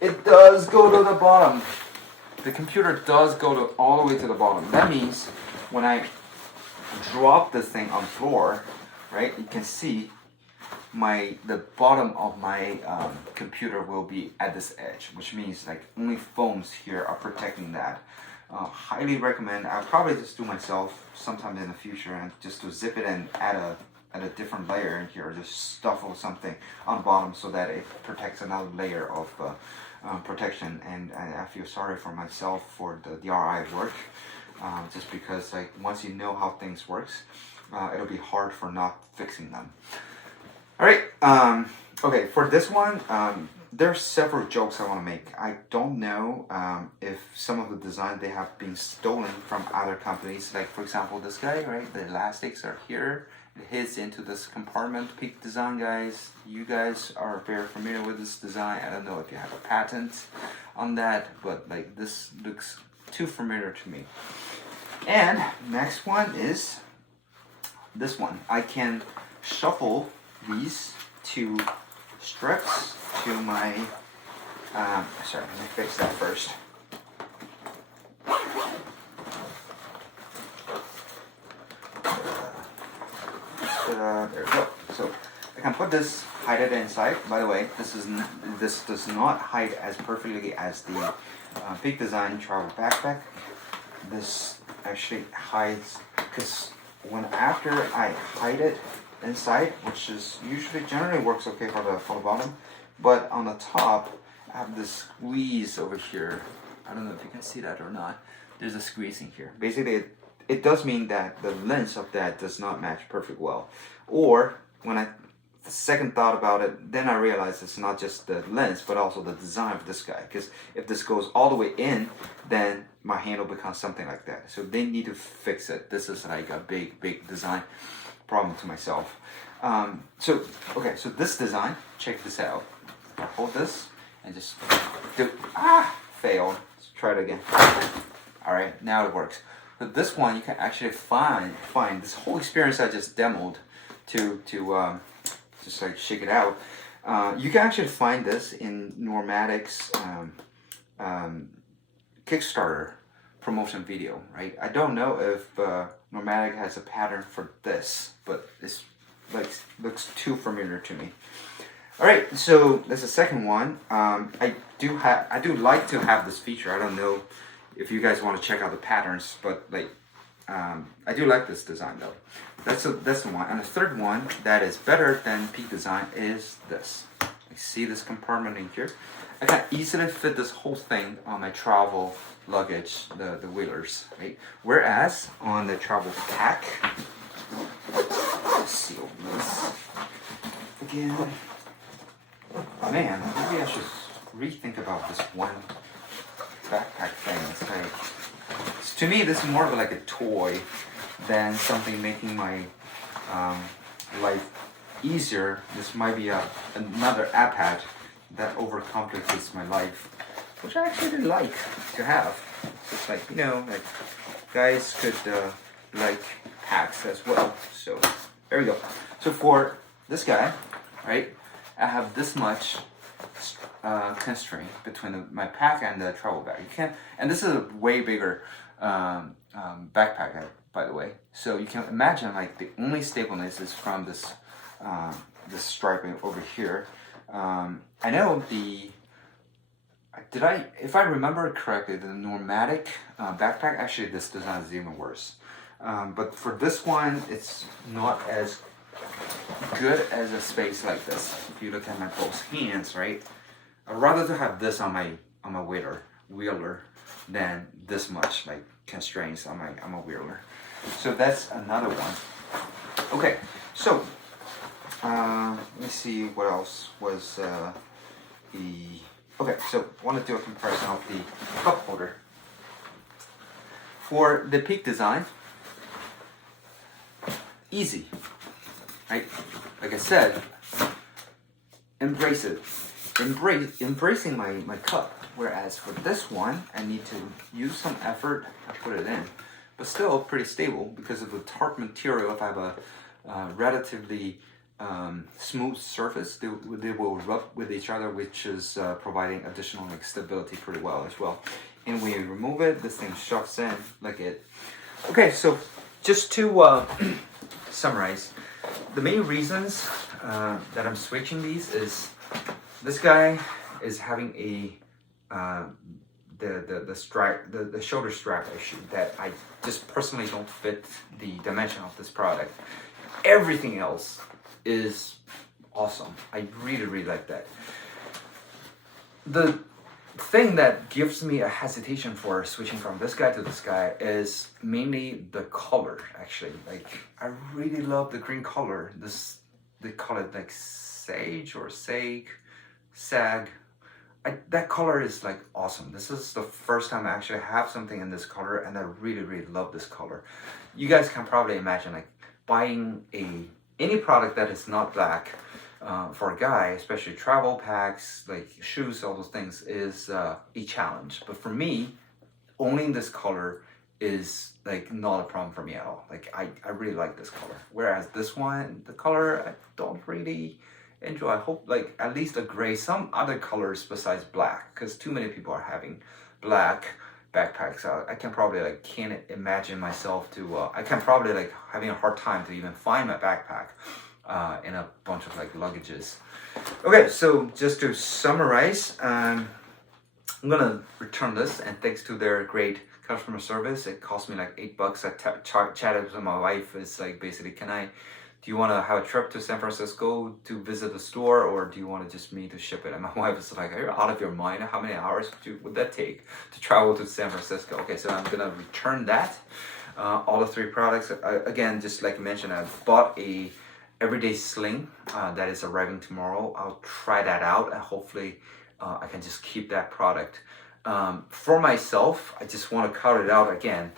it does go to the bottom. The computer does go all the way to the bottom. That means when I drop this thing on floor, right, you can see the bottom of my computer will be at this edge, which means like only foams here are protecting that. Highly recommend. I'll probably just do myself sometime in the future and just to zip it and add a different layer in here, or just stuff or something on the bottom so that it protects another layer of protection. And I feel sorry for myself for the DRI work, just because like once you know how things works, it'll be hard for not fixing them. All right. Okay, for this one, there's several jokes I want to make. I don't know if some of the design they have been stolen from other companies. Like for example, this guy, right? The elastics are here. It hits into this compartment. Peak design, guys. You guys are very familiar with this design. I don't know if you have a patent on that, but like this looks too familiar to me. And next one is this one. I can shuffle these two strips to my, sorry, let me fix that first. There we go. So I can put this, hide it inside. By the way, this does not hide as perfectly as the Peak Design travel backpack. This actually hides, because after I hide it inside, which is usually generally works okay for the bottom, but on the top I have this squeeze over here. I don't know if you can see that or not. There's a squeezing here. Basically it does mean that the length of that does not match perfect well. Or when I second thought about it, then I realized it's not just the length but also the design of this guy, because if this goes all the way in, then my handle becomes something like that. So they need to fix it. This is like a big design problem to myself. So this design, check this out. I hold this and just do, failed. Let's try it again. All right, now it works. But this one, you can actually find this whole experience I just demoed to just like shake it out. You can actually find this in Normatic's Kickstarter promotion video, right? I don't know if Normatic has a pattern for this, but it's like looks too familiar to me. All right, so that's the second one. I do like to have this feature. I don't know if you guys want to check out the patterns, but like I do like this design though. That's the one. And the third one that is better than Peak Design is this. I see this compartment in here. I can easily fit this whole thing on my travel luggage, the wheelers, right? Whereas on the travel pack, let's see this again. Man, maybe I should rethink about this one backpack thing. It's like, to me, this is more of like a toy than something making my life easier. This might be another iPad that overcomplicates my life, which I actually like to have. It's like, you know, like guys could like packs as well. So there we go. So for this guy, right, I have this much constraint between my pack and the travel bag. You can't, and this is a way bigger backpack, by the way. So you can imagine like the only stableness is from this this striping over here. I know if I remember correctly, the Normatic backpack, actually this design is even worse. But for this one, it's not as good as a space like this. If you look at my both hands, right? I'd rather to have this on my wheeler than this much like constraints on my wheeler. So that's another one. Okay, so let me see what else was okay, so I want to do a comparison of the cup holder. For the Peak Design, easy, right? Like I said, embrace it. Embracing my cup. Whereas for this one, I need to use some effort to put it in, but still pretty stable because of the tarp material. If I have a relatively smooth surface, they will rub with each other, which is providing additional like stability pretty well as well. And when you remove it, this thing shoves in like it. Okay, so just to summarize, the main reasons that I'm switching these is this guy is having a the shoulder strap issue that I just personally don't fit the dimension of this product. Everything else is awesome. I really like that. The thing that gives me a hesitation for switching from this guy to this guy is mainly the color. Actually, like I really love the green color. They call it like sage or sag. that color is like awesome. This is the first time I actually have something in this color, and I really, really love this color. You guys can probably imagine like buying any product that is not black for a guy, especially travel packs, like shoes, all those things, is a challenge. But for me, owning this color is like not a problem for me at all. Like I really like this color. Whereas this one, the color I don't really enjoy. I hope like at least a gray, some other colors besides black, because too many people are having black backpacks. I can probably like can't imagine myself to. I can probably like having a hard time to even find my backpack in a bunch of like luggages. Okay, so just to summarize, I'm gonna return this, and thanks to their great customer service, it cost me like $8. I chatted with my wife. It's like basically, do you want to have a trip to San Francisco to visit the store, or do you want just me to ship it? And my wife is like, are you out of your mind? How many hours would that take to travel to San Francisco? Okay, so I'm gonna return that. All the 3 products. Again, just like I mentioned, I bought a everyday sling that is arriving tomorrow. I'll try that out, and hopefully I can just keep that product. For myself, I just want to cut it out again.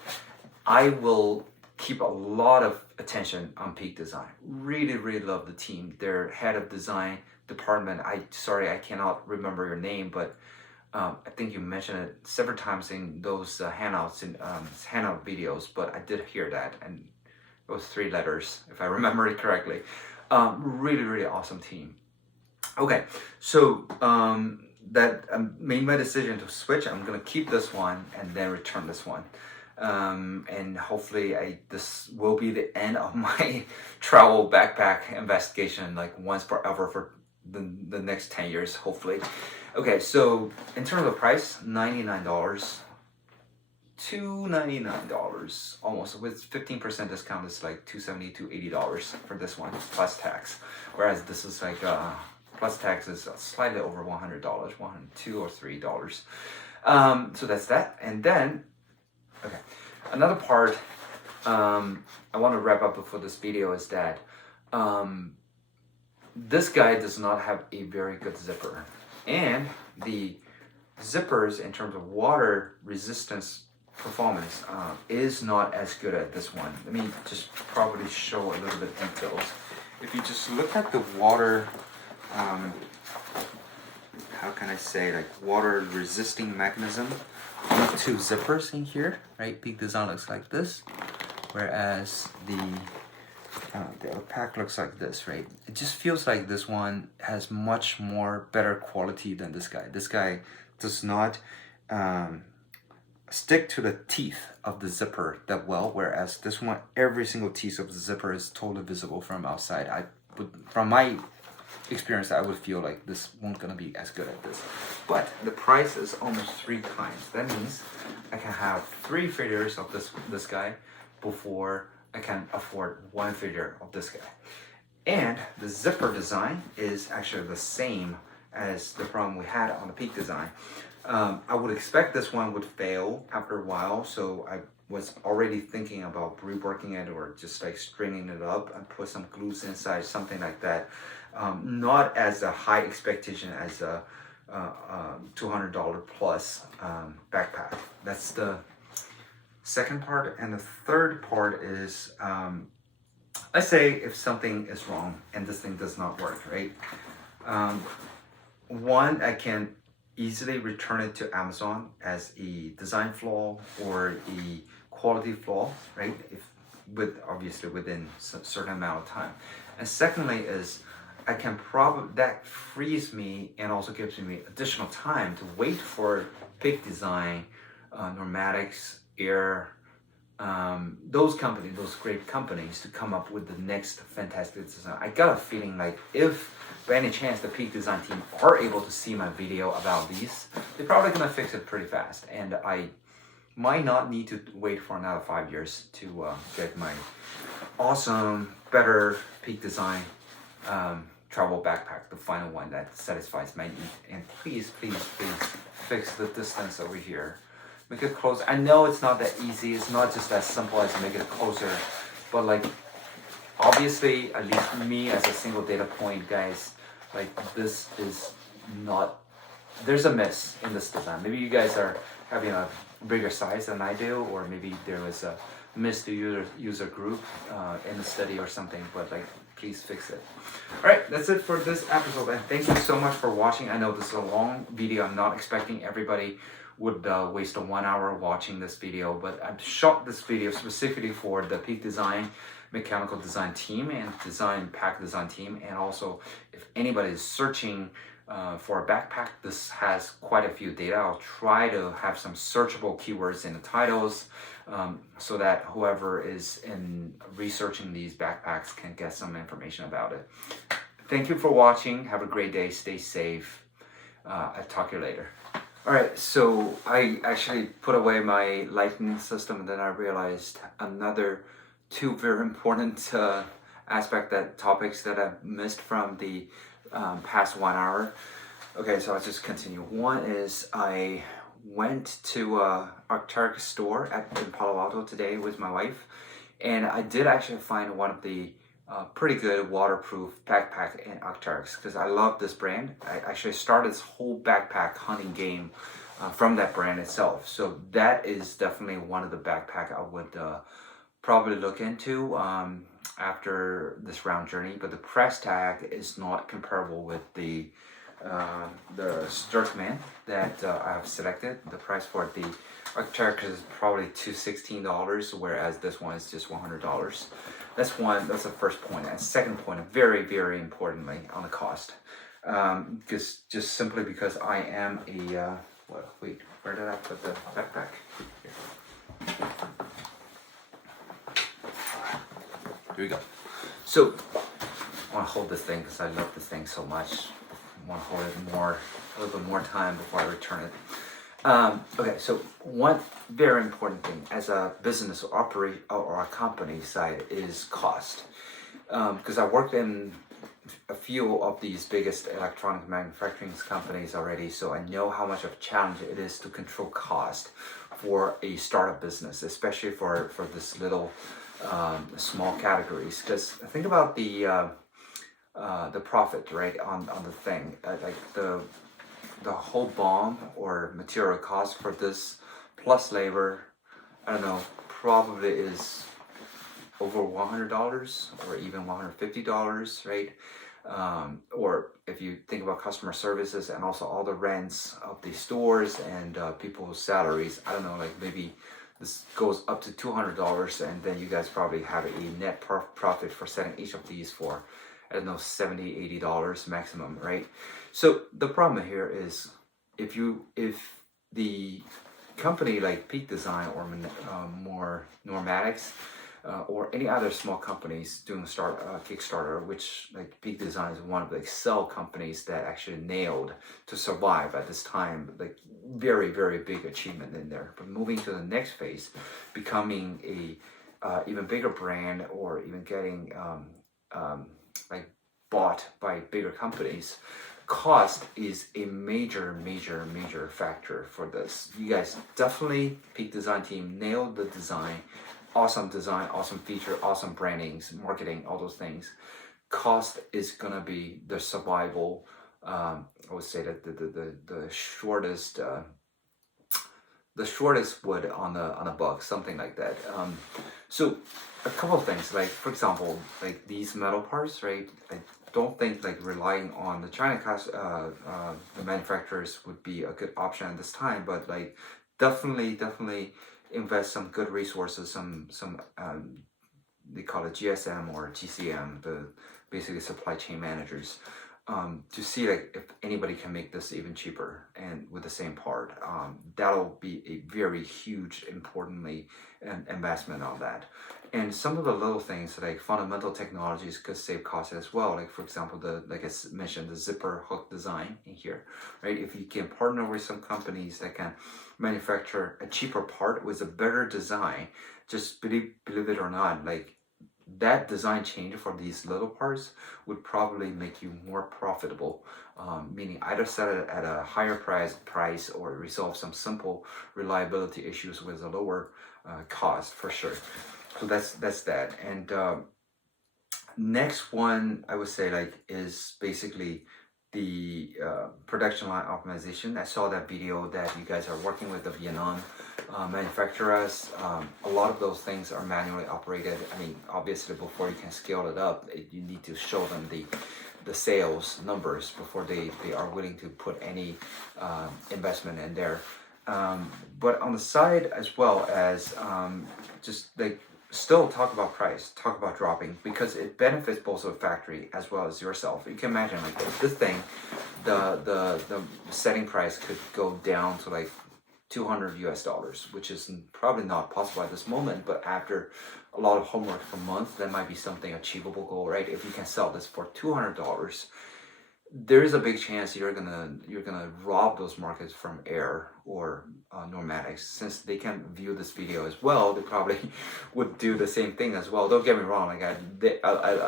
I will keep a lot of attention on Peak Design. Really, really love the team. Their head of design department. Sorry, I cannot remember your name, but I think you mentioned it several times in those handouts in handout videos. But I did hear that, and it was 3 letters if I remember it correctly. Really, really awesome team. Okay, so that made my decision to switch. I'm gonna keep this one and then return this one. And hopefully this will be the end of my travel backpack investigation, like once forever for the next 10 years, hopefully. Okay, so in terms of price, $99, $299, almost. With 15% discount, it's like $270 to $80 for this one, plus tax. Whereas this is like, plus tax is slightly over $100, $102 or $3. So that's that. And then, okay, another part I want to wrap up before this video is that this guy does not have a very good zipper, and the zippers in terms of water resistance performance is not as good as this one. Let me just probably show a little bit details. If you just look at the water, how can I say, like water resisting mechanism. These 2 zippers in here, right? Peak Design looks like this, whereas the pack looks like this, right? It just feels like this one has much more better quality than this guy. This guy does not stick to the teeth of the zipper that well, whereas this one, every single teeth of the zipper is totally visible from outside. From my experience, I would feel like this won't gonna be as good at this. But the price is almost 3 times. That means I can have 3 figures of this guy before I can afford 1 figure of this guy. And the zipper design is actually the same as the problem we had on the Peak Design. I would expect this one would fail after a while, so I was already thinking about reworking it or just like straightening it up and put some glues inside, something like that. Not as a high expectation as a $200 plus backpack. That's the second part. And the third part is, let's say if something is wrong and this thing does not work, right? One, I can easily return it to Amazon as a design flaw or a quality flaw, right? Obviously within a certain amount of time. And secondly is I can that frees me and also gives me additional time to wait for Peak Design, Normatics, Air, those great companies to come up with the next fantastic design. I got a feeling like if by any chance the Peak Design team are able to see my video about these, they're probably gonna fix it pretty fast, and I might not need to wait for another 5 years to get my awesome, better Peak Design travel backpack, the final one that satisfies my need. And please, please, please fix the distance over here. Make it closer. I know it's not that easy. It's not just as simple as make it closer, but like obviously, at least me as a single data point, guys, like this is not there's a miss in this design. Maybe you guys are having a bigger size than I do, or maybe there was a miss to user group in the study or something, but like, please fix it. All right, that's it for this episode, and thank you so much for watching. I know this is a long video. I'm not expecting everybody would waste a 1 hour watching this video, but I've shot this video specifically for the Peak Design mechanical design team and pack design team. And also, if anybody is searching for a backpack, this has quite a few data. I'll try to have some searchable keywords in the titles so that whoever is in researching these backpacks can get some information about it. Thank you for watching. Have a great day. Stay safe. I'll talk to you later. All right, so I actually put away my lighting system, and then I realized another two very important topics that I've missed from the past 1 hour. Okay, so I'll just continue. One is I went to Arc'teryx store in Palo Alto today with my wife, and I did actually find one of the pretty good waterproof backpack in Arc'teryx, because I love this brand. I actually started this whole backpack hunting game from that brand itself. So that is definitely one of the backpack I would probably look into after this round journey. But the price tag is not comparable with the Sterkmann that I have selected. The price for the Arc'teryx is probably $216, whereas this one is just $100. That's the first point. And second point, very, very importantly, on the cost. Just simply because I am a, wait, where did I put the backpack? Here. Here we go. So, I want to hold this thing because I love this thing so much. I want to hold it a little bit more time before I return it. Okay, so one very important thing as a business or a company side is cost. Because I worked in a few of these biggest electronic manufacturing companies already, so I know how much of a challenge it is to control cost for a startup business, especially for this little small categories. Because think about the profit, right, on the thing, like the whole BOM or material cost for this plus labor, I don't know, probably is over $100 or even $150, right? Or if you think about customer services and also all the rents of the stores and people's salaries, I don't know, like maybe this goes up to $200, and then you guys probably have a net profit for selling each of these for, I don't know, $70, $80 maximum, right? So the problem here is if the company like Peak Design or more Normatics or any other small companies doing Kickstarter, which like Peak Design is one of the Excel companies that actually nailed to survive at this time, like very, very big achievement in there. But moving to the next phase, becoming a even bigger brand or even getting like bought by bigger companies, cost is a major factor for this. You guys definitely, Peak Design team, nailed the design, awesome feature, awesome brandings, marketing, all those things. Cost is gonna be the survival. I would say that the shortest wood on the bug, something like that. So a couple of things, like for example, like these metal parts, right? I don't think like relying on the China the manufacturers would be a good option at this time, but like definitely invest some good resources, some they call it GSM or GCM, the basically supply chain managers, to see like if anybody can make this even cheaper and with the same part. That'll be a very huge, importantly, investment on that. And some of the little things like fundamental technologies could save costs as well. Like for example, like I mentioned, the zipper hook design in here, right? If you can partner with some companies that can manufacture a cheaper part with a better design, just believe it or not, like that design change for these little parts would probably make you more profitable, meaning either sell it at a higher price or resolve some simple reliability issues with a lower cost for sure. So that's that. And next one I would say like is basically the production line optimization. I saw that video that you guys are working with the Vietnam manufacturers. A lot of those things are manually operated. I mean, obviously, before you can scale it up, you need to show them the sales numbers before they are willing to put any investment in there. But on the side, as well as just like still talk about price, talk about dropping, because it benefits both the factory as well as yourself. You can imagine like this thing, the setting price could go down to like $200, which is probably not possible at this moment, but after a lot of homework for months, that might be something achievable goal, right? If you can sell this for $200, there is a big chance you're gonna rob those markets from air or Normatics. Since they can view this video as well, they probably would do the same thing as well. Don't get me wrong, like I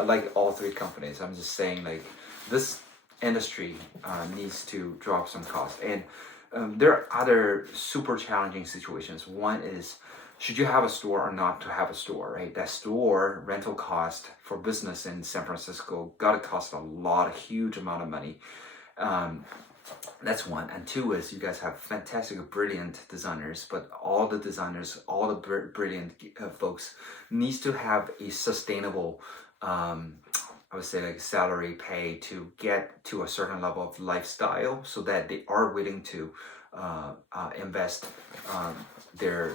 like all three companies. I'm just saying like this industry needs to drop some costs, and there are other super challenging situations. One is, should you have a store or not to have a store, right? That store rental cost for business in San Francisco gotta cost a huge amount of money. That's one. And two is, you guys have fantastic, brilliant designers, but all the designers, all the brilliant folks needs to have a sustainable, I would say like salary pay to get to a certain level of lifestyle, so that they are willing to invest their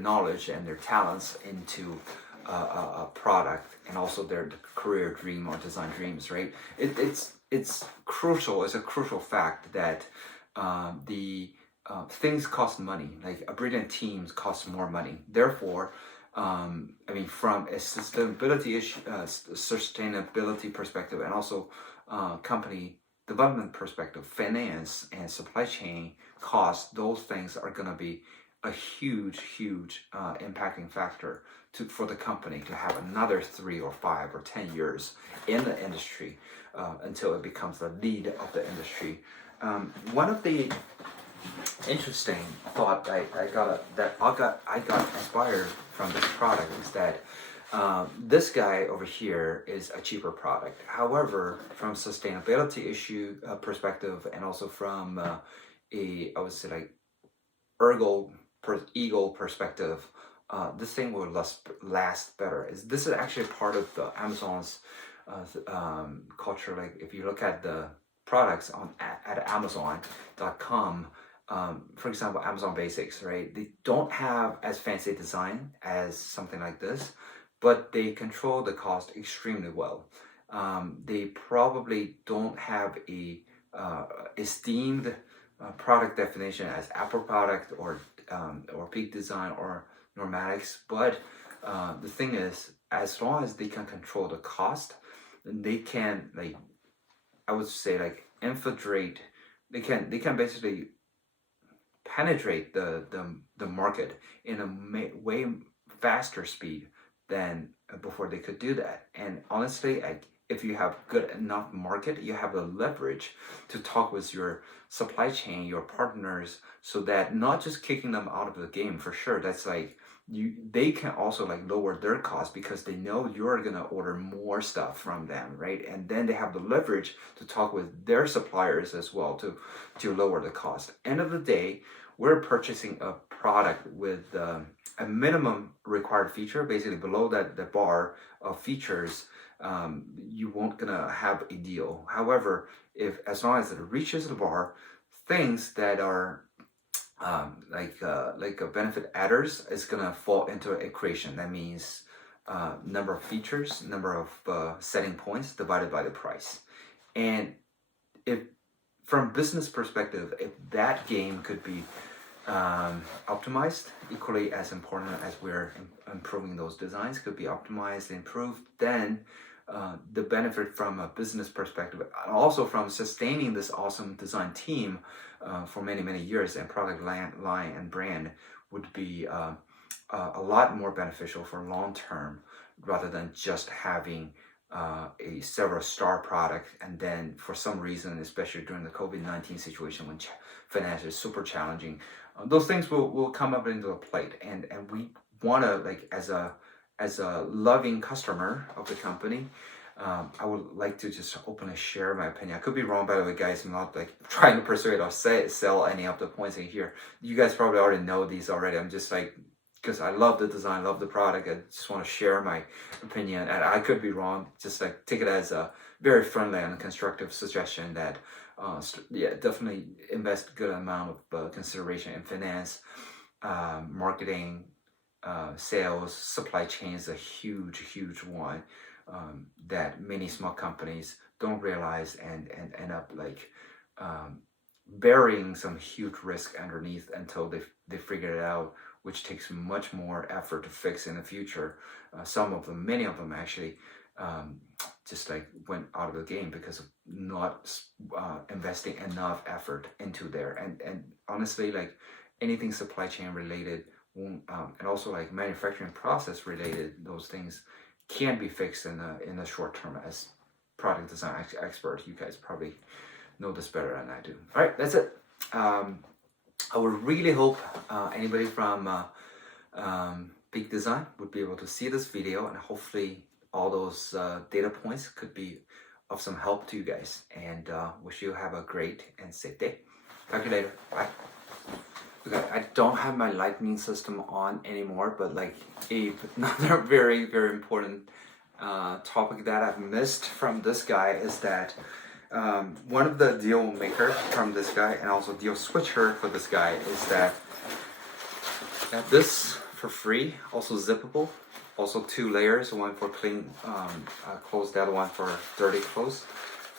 knowledge and their talents into a product, and also their career dream or design dreams, right? It's crucial. It's a crucial fact that the things cost money. Like a brilliant team costs more money. Therefore, I mean, from a sustainability perspective, and also company development perspective, finance and supply chain costs, those things are going to be a huge impacting factor for the company to have another 3 or 5 or 10 years in the industry until it becomes the lead of the industry. One of the interesting thought I got inspired from this product is that this guy over here is a cheaper product. However, from sustainability issue perspective, and also from I would say like ego perspective, this thing will last better. This is actually part of the Amazon's culture. Like if you look at the products at Amazon.com, for example, Amazon Basics, right? They don't have as fancy design as something like this, but they control the cost extremely well. They probably don't have a esteemed product definition as Apple product or Peak Design or Normatics, but the thing is, as long as they can control the cost, then they can, like, I would say like infiltrate. They can basically penetrate the market in a way faster speed than before they could do that. And honestly, if you have good enough market, you have the leverage to talk with your supply chain, your partners, so that not just kicking them out of the game for sure. That's like they can also like lower their cost because they know you're gonna order more stuff from them, right? And then they have the leverage to talk with their suppliers as well to lower the cost. End of the day, we're purchasing a product with a minimum required feature, basically below the bar of features. You won't gonna have a deal. However, as long as it reaches the bar, things that are like a benefit adders is gonna fall into an equation. That means number of features, number of setting points divided by the price. And if from business perspective, if that game could be optimized, equally as important as we're improving those designs, could be optimized and improved, then the benefit from a business perspective, and also from sustaining this awesome design team for many years, and product line and brand, would be a lot more beneficial for long term, rather than just having a several star product, and then for some reason, especially during the COVID-19 situation when finance is super challenging, those things will come up into the plate, and we want to, like, as a loving customer of the company, I would like to just openly share my opinion. I could be wrong, by the way, guys. I'm not like trying to persuade or sell any of the points in here. You guys probably already know these already. I'm just like, because I love the design, love the product. I just want to share my opinion, and I could be wrong. Just like take it as a very friendly and constructive suggestion that, yeah, definitely invest a good amount of consideration in finance, marketing, sales, supply chain is a huge one, that many small companies don't realize and end up like burying some huge risk underneath until they figure it out, which takes much more effort to fix in the future. Some of them, many of them actually, just like went out of the game because of not investing enough effort into there. And honestly, like anything supply chain related won't, and also like manufacturing process related, those things can be fixed in the short term. As product design expert, you guys probably know this better than I do. All right, that's it. I would really hope anybody from Peak Design would be able to see this video, and hopefully all those data points could be of some help to you guys. And wish you have a great and safe day. Talk to you later. Bye. Okay, I don't have my lightning system on anymore, but like another very important topic that I've missed from this guy is that one of the deal maker from this guy, and also deal switcher for this guy, is that this for free, also zippable, also 2 layers, one for clean clothes, the other one for dirty clothes.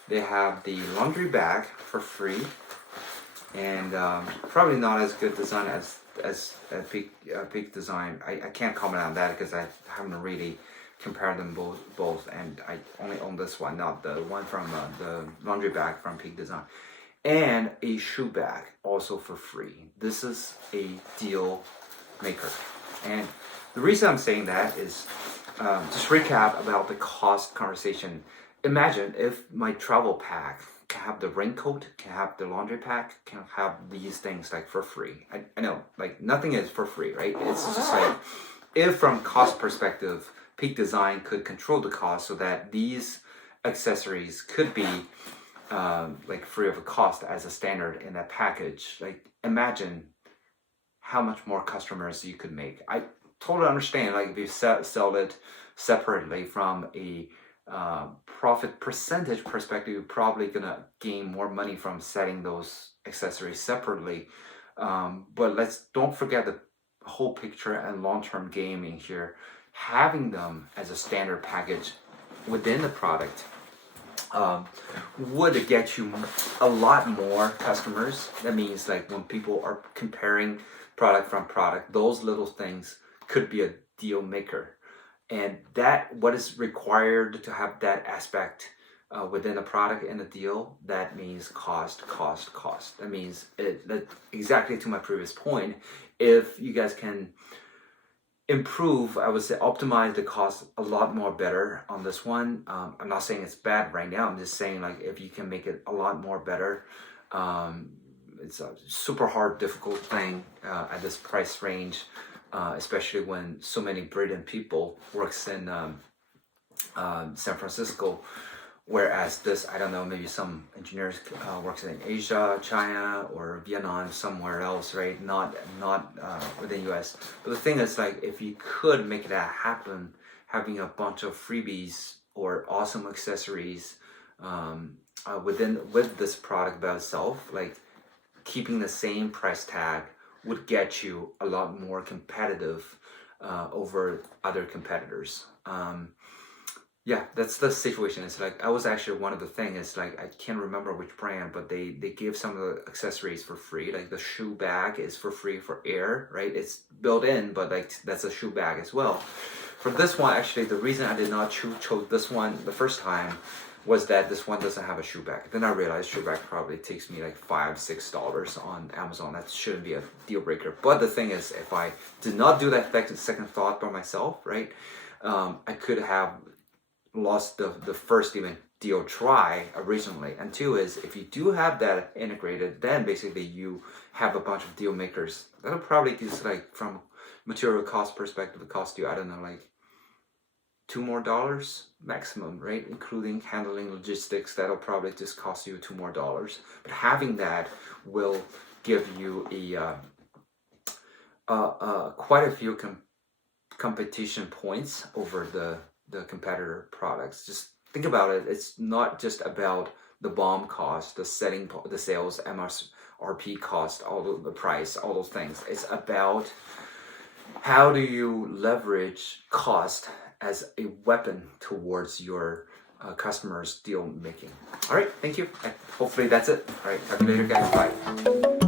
They have the laundry bag for free, and probably not as good design as Peak Design. I can't comment on that because I haven't really compared them both, and I only own this one, not the one from the laundry bag from Peak Design. And a shoe bag also for free. This is a deal maker, and the reason I'm saying that is just recap about the cost conversation. Imagine if my travel pack can have the raincoat, can have the laundry pack, can have these things like for free. I know, like nothing is for free, right? It's just like, if from cost perspective, Peak Design could control the cost so that these accessories could be like free of a cost as a standard in that package. Like imagine how much more customers you could make. I totally understand, like if you sell it separately from a profit percentage perspective, you're probably gonna gain more money from setting those accessories separately. But don't forget the whole picture and long-term game in here. Having them as a standard package within the product would get you a lot more customers. That means like when people are comparing product from product, those little things could be a deal maker. And that what is required to have that aspect within a product and a deal, that means cost. That means that exactly to my previous point, if you guys can improve, I would say optimize the cost a lot more better on this one. I'm not saying it's bad right now. I'm just saying like if you can make it a lot more better, it's a super hard, difficult thing at this price range, especially when so many brilliant people works in San Francisco. Whereas this, I don't know, maybe some engineers works in Asia, China, or Vietnam, somewhere else, right? Not within US. But the thing is, like, if you could make that happen, having a bunch of freebies or awesome accessories with this product by itself, like keeping the same price tag would get you a lot more competitive over other competitors. Yeah, that's the situation. It's like I was actually one of the things. It's like I can't remember which brand, but they give some of the accessories for free. Like the shoe bag is for free for air, right? It's built in, but like that's a shoe bag as well. For this one, actually, the reason I did not chose this one the first time was that this one doesn't have a shoe bag. Then I realized shoe bag probably takes me like $5-6 on Amazon. That shouldn't be a deal breaker. But the thing is, if I did not do that second thought by myself, right, I could have lost the first even deal try originally. And two is, if you do have that integrated, then basically you have a bunch of deal makers that'll probably just like from material cost perspective cost you, I don't know, like $2 more maximum, right? Including handling logistics, that'll probably just cost you $2 more. But having that will give you quite a few competition points over the competitor products. Just think about it. It's not just about the BOM cost, the sales, MSRP cost, the price, all those things. It's about how do you leverage cost as a weapon towards your customers' deal making. All right, thank you. Hopefully that's it. All right, talk to you later, guys. Bye.